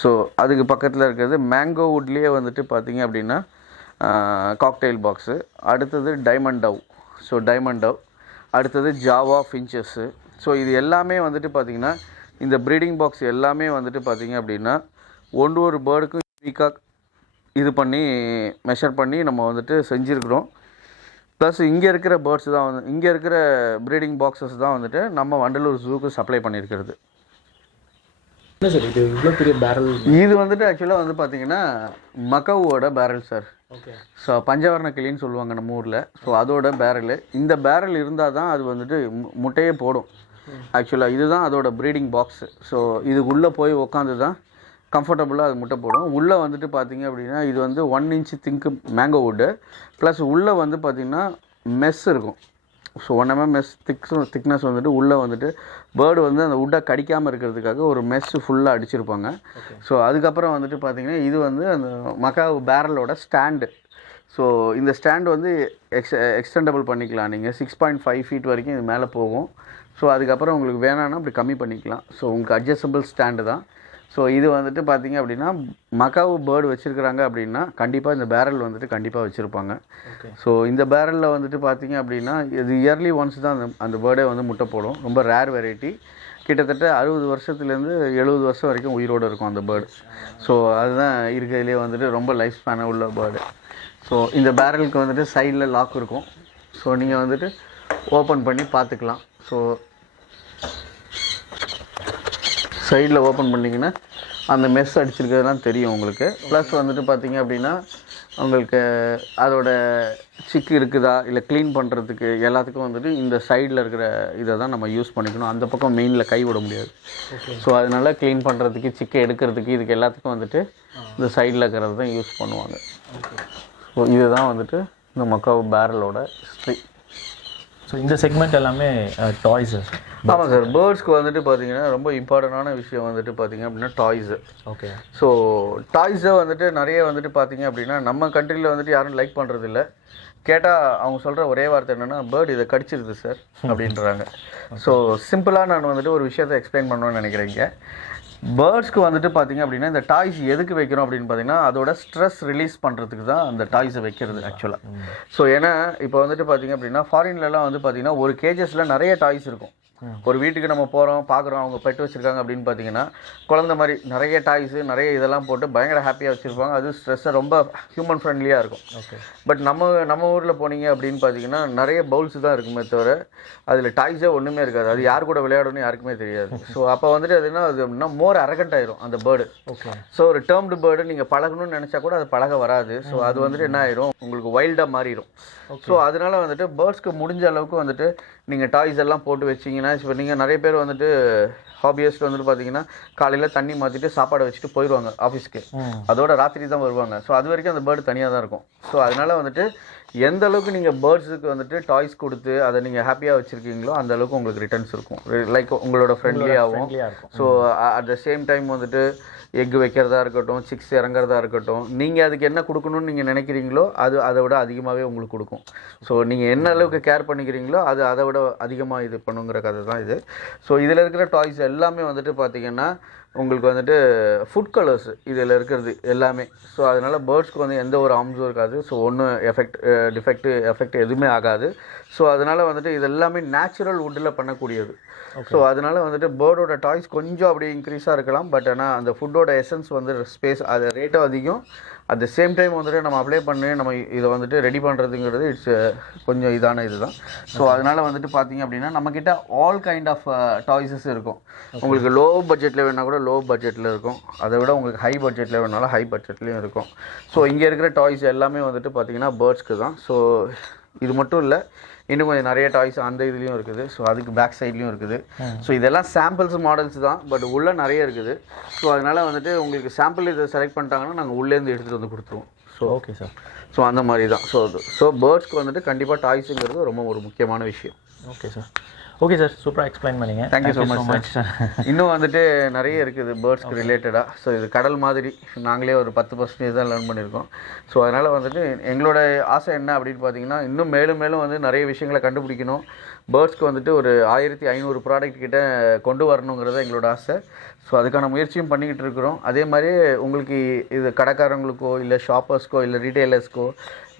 ஸோ அதுக்கு பக்கத்தில் இருக்கிறது மேங்கோ வுட்லேயே வந்துட்டு பார்த்திங்க அப்படின்னா காக்டெயில் பாக்ஸு. அடுத்தது diamond dove. So diamond dove. அடுத்தது ஜாவா ஃபின்ச்சஸ்ஸு. ஸோ இது எல்லாமே வந்துட்டு பார்த்திங்கன்னா இந்த ப்ரீடிங் பாக்ஸ் எல்லாமே வந்துட்டு பார்த்திங்க அப்படின்னா ஒரு பேர்டுக்கும் யூனிக்காக இது பண்ணி மெஷர் பண்ணி நம்ம வந்துட்டு செஞ்சுருக்குறோம். ப்ளஸ் இங்கே இருக்கிற பேர்ட்ஸ் தான் வந்து இங்கே இருக்கிற ப்ரீடிங் பாக்ஸஸ் தான் வந்துட்டு நம்ம வண்டலூர் ஜூக்கு சப்ளை பண்ணியிருக்கிறது. என்ன சார் இது இவ்வளோ பெரிய பேரல்? இது வந்துட்டு ஆக்சுவலாக வந்து பார்த்திங்கன்னா மகவோட பேரல் சார். ஓகே. ஸோ பஞ்சவர்ண கிளின்னு சொல்லுவாங்க நம்ம ஊரில். ஸோ அதோட பேரலு. இந்த பேரல் இருந்தால் தான் அது வந்துட்டு முட்டையே போடும். ஆக்சுவலாக இதுதான் அதோட ப்ரீடிங் பாக்ஸு. ஸோ இதுக்குள்ளே போய் உக்காந்து தான் கம்ஃபர்டபுளாக அது முட்டை போடும். உள்ளே வந்துட்டு பார்த்திங்க அப்படின்னா இது வந்து 1 inch thing mango wood. Plus உள்ளே வந்து பார்த்திங்கன்னா மெஸ் இருக்கும். ஸோ 1 mm மெஸ் திக்னஸ் வந்துட்டு உள்ளே வந்துட்டு பேர்டு வந்து அந்த வுட்டை கடிக்காமல் இருக்கிறதுக்காக ஒரு மெஸ்ஸு ஃபுல்லாக அடிச்சிருப்பாங்க. ஸோ அதுக்கப்புறம் வந்துட்டு பார்த்திங்கன்னா இது வந்து அந்த மகாவ் பேரலோட ஸ்டாண்டு. ஸோ இந்த ஸ்டாண்டு வந்து எக்ஸ்டெண்டபிள் பண்ணிக்கலாம். நீங்கள் 6.5 feet வரைக்கும் இது மேலே போகும். ஸோ அதுக்கப்புறம் உங்களுக்கு வேணான்னா அப்படி கம்மி பண்ணிக்கலாம். ஸோ உங்களுக்கு அட்ஜஸ்டபிள் ஸ்டாண்டு தான். ஸோ இது வந்துட்டு பார்த்திங்க அப்படின்னா மகாவு பேர்டு வச்சுருக்குறாங்க அப்படின்னா கண்டிப்பாக இந்த பேரல் வந்துட்டு கண்டிப்பாக வச்சுருப்பாங்க. ஸோ இந்த பேரலில் வந்துட்டு பார்த்திங்க அப்படின்னா இது இயர்லி ஒன்ஸ் தான் அந்த பேர்டே வந்து முட்டை போடும். ரொம்ப ரேர் வெரைட்டி. கிட்டத்தட்ட 60 வருஷத்துலேருந்து 70 வருஷம் வரைக்கும் உயிரோடு இருக்கும் அந்த பேர்டு. ஸோ அதுதான் இருக்கிறதுலே வந்துட்டு ரொம்ப லைஃப் ஸ்பேனாக உள்ள பேர்டு. ஸோ இந்த பேரலுக்கு வந்துட்டு சைடில் லாக் இருக்கும். ஸோ நீங்கள் வந்துட்டு ஓப்பன் பண்ணி பார்த்துக்கலாம். ஸோ சைடில் ஓப்பன் பண்ணிங்கன்னா அந்த மெஸ் அடிச்சிருக்கிறதுலாம் தெரியும் உங்களுக்கு. ப்ளஸ் வந்துட்டு பார்த்தீங்க அப்படின்னா உங்களுக்கு அதோட சிக்கு இருக்குதா இல்லை க்ளீன் பண்ணுறதுக்கு எல்லாத்துக்கும் வந்துட்டு இந்த சைடில் இருக்கிற இதை தான் நம்ம யூஸ் பண்ணிக்கணும். அந்த பக்கம் மெயினில் கை விட முடியாது. ஸோ அதனால க்ளீன் பண்ணுறதுக்கு சிக்கை எடுக்கிறதுக்கு இதுக்கு எல்லாத்துக்கும் வந்துட்டு இந்த சைடில் இருக்கிறது தான் யூஸ் பண்ணுவாங்க. ஸோ இதுதான் வந்துட்டு இந்த மக்காவ் பேரலோட ஹிஸ்ட்ரி. ஸோ இந்த செக்மெண்ட் எல்லாமே டாய்ஸு. ஆமாம் சார். பேர்ட்ஸ்க்கு வந்துட்டு பார்த்தீங்கன்னா ரொம்ப இம்பார்ட்டண்டான விஷயம் வந்துட்டு பார்த்தீங்க அப்படின்னா டாய்ஸு. ஓகே. ஸோ டாய்ஸை வந்துட்டு நிறைய வந்துட்டு பார்த்தீங்க அப்படின்னா நம்ம கண்ட்ரியில் வந்துட்டு யாரும் லைக் பண்ணுறதில்ல. கேட்டால் அவங்க சொல்கிற ஒரே வார்த்தை என்னென்னா பேர்டு இதை கடிச்சிருது சார் அப்படின்றாங்க. ஸோ சிம்பிளாக நான் வந்துட்டு ஒரு விஷயத்தை எக்ஸ்பிளைன் பண்ணணும்னு நினைக்கிறேங்க. பேர்ட்ஸ்க்கு வந்துட்டு பார்த்திங்க அப்படின்னா இந்த டாய்ஸ் எதுக்கு வைக்கிறோம் அப்படின்னு பார்த்தீங்கன்னா அதோட ஸ்ட்ரெஸ் ரிலீஸ் பண்ணுறதுக்கு தான் அந்த டாய்ஸை வைக்கிறது ஆக்சுவலாக. ஸோ ஏன்னா இப்போ வந்துட்டு பார்த்திங்க அப்படின்னா ஃபாரின்லலாம் வந்து பார்த்திங்கன்னா ஒரு கேஜஸில் நிறைய டாய்ஸ் இருக்கும். ஒரு வீட்டுக்கு நம்ம போகிறோம் பார்க்குறோம் அவங்க பெட் வச்சுருக்காங்க அப்படின்னு பார்த்தீங்கன்னா குழந்த மாதிரி நிறைய டாய்ஸு நிறைய இதெல்லாம் போட்டு பயங்கர ஹாப்பியாக வச்சுருப்பாங்க. அது ஸ்ட்ரெஸ்ஸை ரொம்ப ஹியூமன் ஃப்ரெண்ட்லியாக இருக்கும். ஓகே. பட் நம்ம ஊரில் போனீங்க அப்படின்னு பார்த்தீங்கன்னா நிறைய பவுல்ஸ் தான் இருக்குமே தவிர அதில் டாய்ஸே ஒன்றுமே இருக்காது. அது யார் கூட விளையாடணும்னு யாருக்குமே தெரியாது. ஸோ அப்போ வந்துட்டு அது என்ன அது அப்படின்னா மோர் அரகண்ட் ஆயிரும் அந்த பேர்டு. ஓகே. ஸோ ஒரு டேர்ம்டு பேர்டு நீங்கள் பழகணும்னு நினச்சா கூட அது பழக வராது. ஸோ அது வந்துட்டு என்ன ஆயிரும் உங்களுக்கு வைல்டாக மாறிடும். ஸோ அதனால வந்துட்டு பேர்ட்ஸ்க்கு முடிஞ்ச அளவுக்கு வந்துட்டு நீங்கள் டாய்ஸ் எல்லாம் போட்டு வச்சிங்கன்னா இப்போ நீங்கள் நிறைய பேர் வந்துட்டு ஹாபியஸ்ட் வந்துட்டு பார்த்தீங்கன்னா காலையில் தண்ணி மாற்றிட்டு சாப்பாடை வச்சுட்டு போயிடுவாங்க ஆஃபீஸ்க்கு. அதோட ராத்திரி தான் வருவாங்க. ஸோ அது வரைக்கும் அந்த பேர்டு தனியாக தான் இருக்கும். ஸோ அதனால் வந்துட்டு எந்த அளவுக்கு நீங்கள் பேர்ட்ஸுக்கு வந்துட்டு டாய்ஸ் கொடுத்து அதை நீங்கள் ஹாப்பியாக வச்சுருக்கீங்களோ அந்த அளவுக்கு உங்களுக்கு ரிட்டர்ன்ஸ் இருக்கும். லைக் உங்களோட ஃப்ரெண்ட்லியாகவும். So at the same time வந்துட்டு எக்கு வைக்கிறதா இருக்கட்டும், சிக்ஸ் இறங்குறதா இருக்கட்டும், நீங்கள் அதுக்கு என்ன கொடுக்கணும்னு நீங்கள் நினைக்கிறீங்களோ அது அதை விட அதிகமாகவே உங்களுக்கு கொடுக்கும். ஸோ நீங்கள் என்ன அளவுக்கு கேர் பண்ணிக்கிறீங்களோ அது அதை விட அதிகமாக இது பண்ணுங்கிற கதை தான் இது. ஸோ இதில் இருக்கிற டாய்ஸ் எல்லாமே வந்துட்டு பார்த்திங்கன்னா உங்களுக்கு வந்துட்டு ஃபுட் கலர்ஸ் இதில் இருக்கிறது எல்லாமே. ஸோ அதனால் பேர்ட்ஸ்க்கு வந்து எந்த ஒரு ஆர்ம்ஸும் இருக்காது. ஸோ ஒன்றும் எஃபெக்ட் எதுவுமே ஆகாது. ஸோ அதனால் வந்துட்டு இது எல்லாமே நேச்சுரல் வுட்டில் பண்ணக்கூடியது. ஸோ அதனால் வந்துட்டு பேர்டோட டாய்ஸ் கொஞ்சம் அப்படி இன்க்ரீஸாக இருக்கலாம். பட் ஆனால் அந்த ஃபுட்டோட எசன்ஸ் வந்து ஸ்பேஸ் அது ரேட்டும் அதிகம். அட் த சேம் டைம் வந்துட்டு நம்ம அப்ளை பண்ணி நம்ம இதை வந்துட்டு ரெடி பண்ணுறதுங்கிறது இட்ஸ் கொஞ்சம் இதான இதுதான். ஸோ அதனால் வந்துட்டு பார்த்திங்க அப்படின்னா நம்மக்கிட்ட ஆல் கைண்ட் ஆஃப் டாய்ஸஸ் இருக்கும். உங்களுக்கு லோ பட்ஜெட்டில் வேணால் கூட லோ பட்ஜெட்டில் இருக்கும். அதை விட உங்களுக்கு ஹை பட்ஜெட்டில் வேணாலும் ஹை பட்ஜெட்லேயும் இருக்கும். ஸோ இங்கே இருக்கிற டாய்ஸ் எல்லாமே வந்துட்டு பார்த்திங்கன்னா பேர்ட்ஸ்க்கு தான். ஸோ இது மட்டும் இல்லை, இன்னும் கொஞ்சம் நிறைய டாய்ஸ் அந்த இதுலேயும் இருக்குது. ஸோ அதுக்கு பேக் சைட்லேயும் இருக்குது. ஸோ இதெல்லாம் சாம்பிள்ஸ் மாடல்ஸ் தான், பட் உள்ளே நிறைய இருக்குது. ஸோ அதனால் வந்துட்டு உங்களுக்கு சாம்பிள் இதை செலக்ட் பண்ணிட்டாங்கன்னா நாங்கள் உள்ளேருந்து எடுத்துகிட்டு வந்து கொடுத்துருவோம். So okay sir. ஸோ அந்த மாதிரி தான். ஸோ பேர்ட்ஸ்க்கு வந்துட்டு கண்டிப்பாக டாய்ஸுங்கிறது ரொம்ப ஒரு முக்கியமான விஷயம். Okay sir. ஓகே சார், சூப்பராக எக்ஸ்பிளைன் பண்ணிங்க. Thank you so much sir. இன்னும் வந்துட்டு நிறைய இருக்குது பேர்ட்ஸ்க்கு ரிலேட்டடாக. ஸோ இது கடல் மாதிரி நாங்களே ஒரு 10% தான் லேர்ன் பண்ணியிருக்கோம். ஸோ அதனால் வந்துட்டு எங்களோட ஆசை என்ன அப்படின்னு பார்த்தீங்கன்னா இன்னும் மேலும் மேலும் வந்து நிறைய விஷயங்களை கண்டுபிடிக்கணும். பேர்ட்ஸ்க்கு வந்துட்டு ஒரு 1500 ப்ராடக்ட் கிட்ட கொண்டு வரணுங்கிறது எங்களோட ஆசை. ஸோ அதுக்கான முயற்சியும் பண்ணிக்கிட்டு இருக்கிறோம். அதே மாதிரி உங்களுக்கு இது கடைக்காரங்களுக்கோ இல்லை ஷாப்பர்ஸ்க்கோ இல்லை ரீட்டெயிலர்ஸ்க்கோ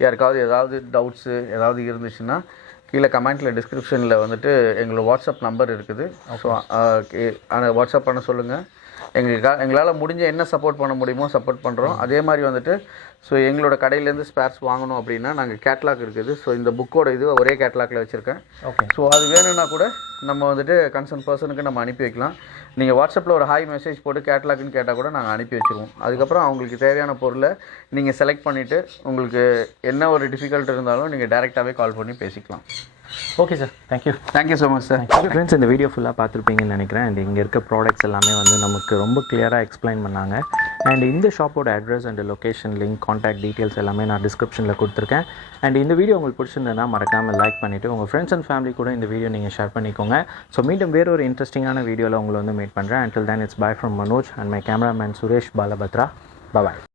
யாருக்காவது ஏதாவது டவுட்ஸு ஏதாவது இருந்துச்சுன்னா கீழே கமெண்ட்டில் டிஸ்கிரிப்ஷனில் வந்துட்டு எங்களோட வாட்ஸ்அப் நம்பர் இருக்குது. ஸோ அந்த வாட்ஸ்அப் பண்ண சொல்லுங்கள். எங்களால் முடிஞ்ச என்ன சப்போர்ட் பண்ண முடியுமோ சப்போர்ட் பண்ணுறோம். அதே மாதிரி வந்துட்டு ஸோ எங்களோட கடையிலேருந்து ஸ்பேர்ஸ் வாங்கணும் அப்படின்னா நாங்கள் கேட்லாக் இருக்குது. ஸோ இந்த புக்கோட இது ஒரே கேட்லாகில் வச்சுருக்கேன். ஓகே. ஸோ அது வேணும்னா கூட நம்ம வந்துட்டு கன்சர்ன் பர்சனுக்கு நம்ம அனுப்பி வைக்கலாம். நீங்கள் வாட்ஸ்அப்பில் ஒரு ஹாய் மெசேஜ் போட்டு கேட்லாக்னு கேட்டால் கூட நாங்கள் அனுப்பி வச்சுருவோம். அதுக்கப்புறம் அவங்களுக்கு தேவையான பொருளை நீங்கள் செலக்ட் பண்ணிவிட்டு உங்களுக்கு என்ன ஒரு டிஃபிகல்ட் இருந்தாலும் நீங்கள் டேரெக்டாகவே கால் பண்ணி பேசிக்கலாம். Okay sir, thank you so much sir. Friends, இந்த வீடியோ ஃபுல்லாக பார்த்துருப்பீங்கன்னு நினைக்கிறேன். அண்ட் இங்கே இருக்க ப்ராடக்ட்ஸ் எல்லாமே வந்து நமக்கு ரொம்ப கிளியராக எக்ஸ்பிளைன் பண்ணாங்க. அண்ட் இந்த ஷாப்போட address and location link, contact details எல்லாமே நான் டிஸ்கிரிப்ஷனில் கொடுத்துருக்கேன். அண்ட் இந்த வீடியோ உங்களுக்கு பிடிச்சிருந்ததுன்னா மறக்காமல் லைக் பண்ணிவிட்டு உங்கள் ஃப்ரெண்ட்ஸ் அண்ட் ஃபேமிலி கூட இந்த வீடியோ நீங்கள் ஷேர் பண்ணிக்கோங்க. ஸோ மீண்டும் வேறு ஒரு இன்ட்ரெஸ்டிங்கான வீடியோவில் உங்களை வந்து மீட் பண்ணுறேன். Until then, it's bye from Manoj and my cameraman Suresh Balabhadra. Bye-bye.